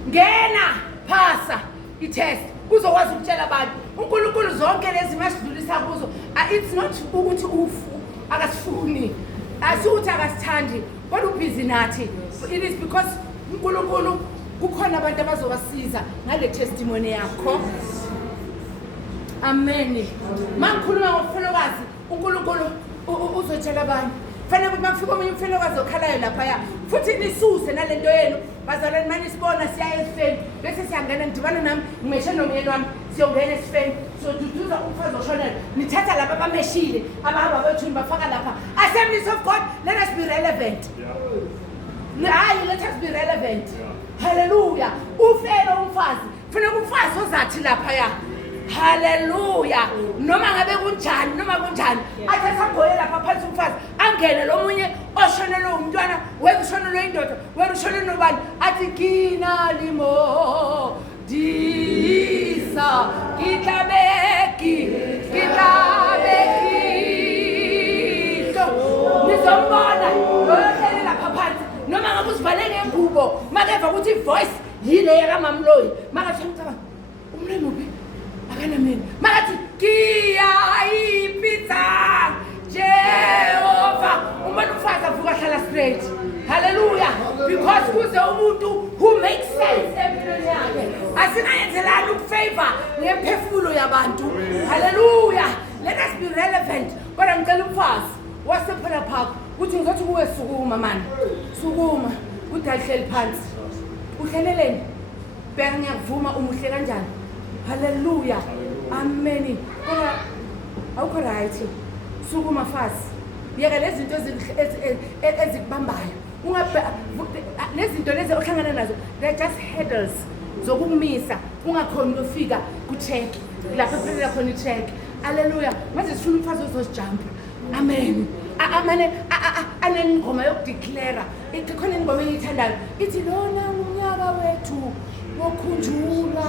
ngena phasa i-test uzokwazi ukutshela abantu uNkulunkulu zonke lezi masidlulisa kuzo it's not ukuthi akasifuni asuthi akasithandi kodwa ubhizi nathi it is because uNkulunkulu kukhona abantu abazobasiza ngale testimony yakho amen mangikhuluma ngokufelokazi uNkulunkulu uzotshela abantu fanele ukuthi makufika omunye umfelokazi okhalayo lapha futhi nisuse nalento yenu bazalwane manje sibona siya esifeni bese siyangena ngidibana nami ngimeshe nomyeni wami siyongena esifeni soduduza umfazi oshonela nithatha lapha abameshile abahamba bethuni bafaka lapha Assemblies of God let us be relevant let us be relevant hallelujah ufele umfazi fanele umfazi ozathi lapha hallelujah noma ngabe kunjani athi sagoye lapha phansi umfazi angene lo munye oshonelwe umntwana wekushonelwe indoda werushonelwe nobani athi kina limo disa kitabeki nizombona lohlele lapha phansi noma ngabe usivale ngengubo makeva ukuthi ivoice yile yakamamloyi makathi ngicabanga umloyi muphi akana mina makathi ngiyayipitsa Jehova umuntu ufazi avuka hlala straight hallelujah because kuze umuntu who makes sense empilweni yakhe asingayenzelani ukufavor ngemphefumulo yabantu hallelujah kodwa ngicela umfazi wasephela park uthi ngizothi kuwe sukuma mani sukuma uthi ahleli phansi uhleleleni bheka ngiyakuvuma umuhle kanjani haleluya amen kodwa awukho right sukuma fazi yeka lezi zinto ezikubambayo lezi zinto lezi ohlangana nazo they're just hurdles zokumisa ungakhoni ukufika ku-check lapho ephelela khona i-check haleluya manje sifuna umfazi ozosijampa amen amane anengoma yokudeclara ikhona ingoma engiyithandayo ithi lona unyaka wethu wokhunjula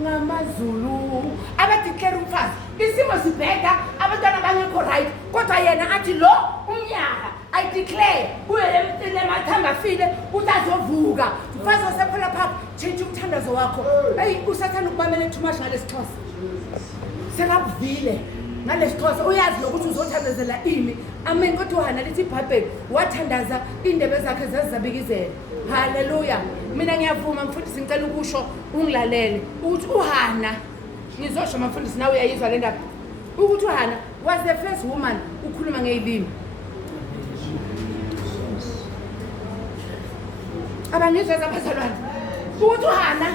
ngamazulu abadeclare umfazi isimo sibheda abantwana bangekho right kodwa yena athi lo umnyaka I declare uyele mathamba afile utazovuka mfazi wasephela pha change umthandazo wakho hey usathanda ukubamela too much ngalesixhosa sekakuvile ngalesixhosa uyazi lokuthi uzothandazela ini amen kodwa uHana lithi iBhayibheli wathandaza indebe zakhe zazizabikizela haleluya mina ngiyavuma mfundisi ngicela ukusho ungilalele ukuthi uHana ngizosho mfundisi nawe uyayizwa le ndaba ukuthi uHana was the first woman ukhuluma ngezilimi abangizwa zabazalwane ukuthi uHana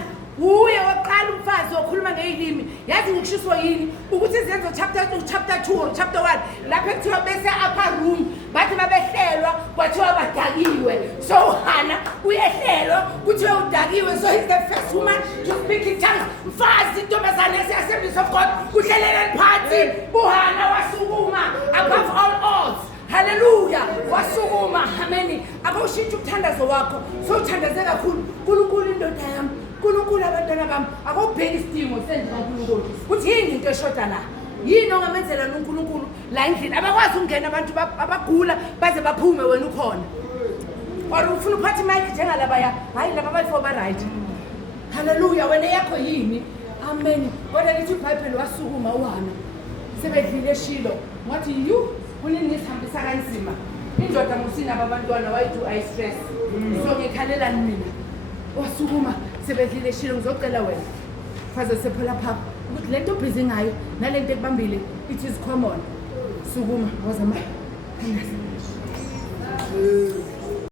uye waqala umfazi okhuluma ngezilimi yazi ngikushiso yini ukuthi izenzo chapter 2 chapter 1 lapho ekuthiwa bese upper room bathi babehlelwa kwathiwa badakiwe so uHana uyehlelwa kuthiwa udakiwe so he's the first woman to speak in tongues mfazi intombazane yase-Assemblies of God uhlelele phansi uHana wasukuma above all odds haleluya wasukuma amen akawushintsha umthandazo wakho so uthandaze kakhulu uNkulunkulu indoda yami uNkulunkulu abantwana bami akubheki isidingo senze kaNkulunkulu uthi yini into eshoda la yini ongamenzela uNkulunkulu la endlini abakwazi ukungena abantu abagula baze baphume wena ukhona or ufuna uphatha mic njengalabaya hayi laba bayifo ba right haleluya wena yakho yini amen kodwa lithi iBhayibheli wasukuma uHana sebedlile eshilo ngathi you kunengisihambisa kanzima indoda musina abantwana wayithi I stress so ngikhalela mina wasukuma sebedlile eshilo ngizocela wena faze sephela phapha ukuthi lento busy ngayo nalento ekubambile it is common sukuma wazama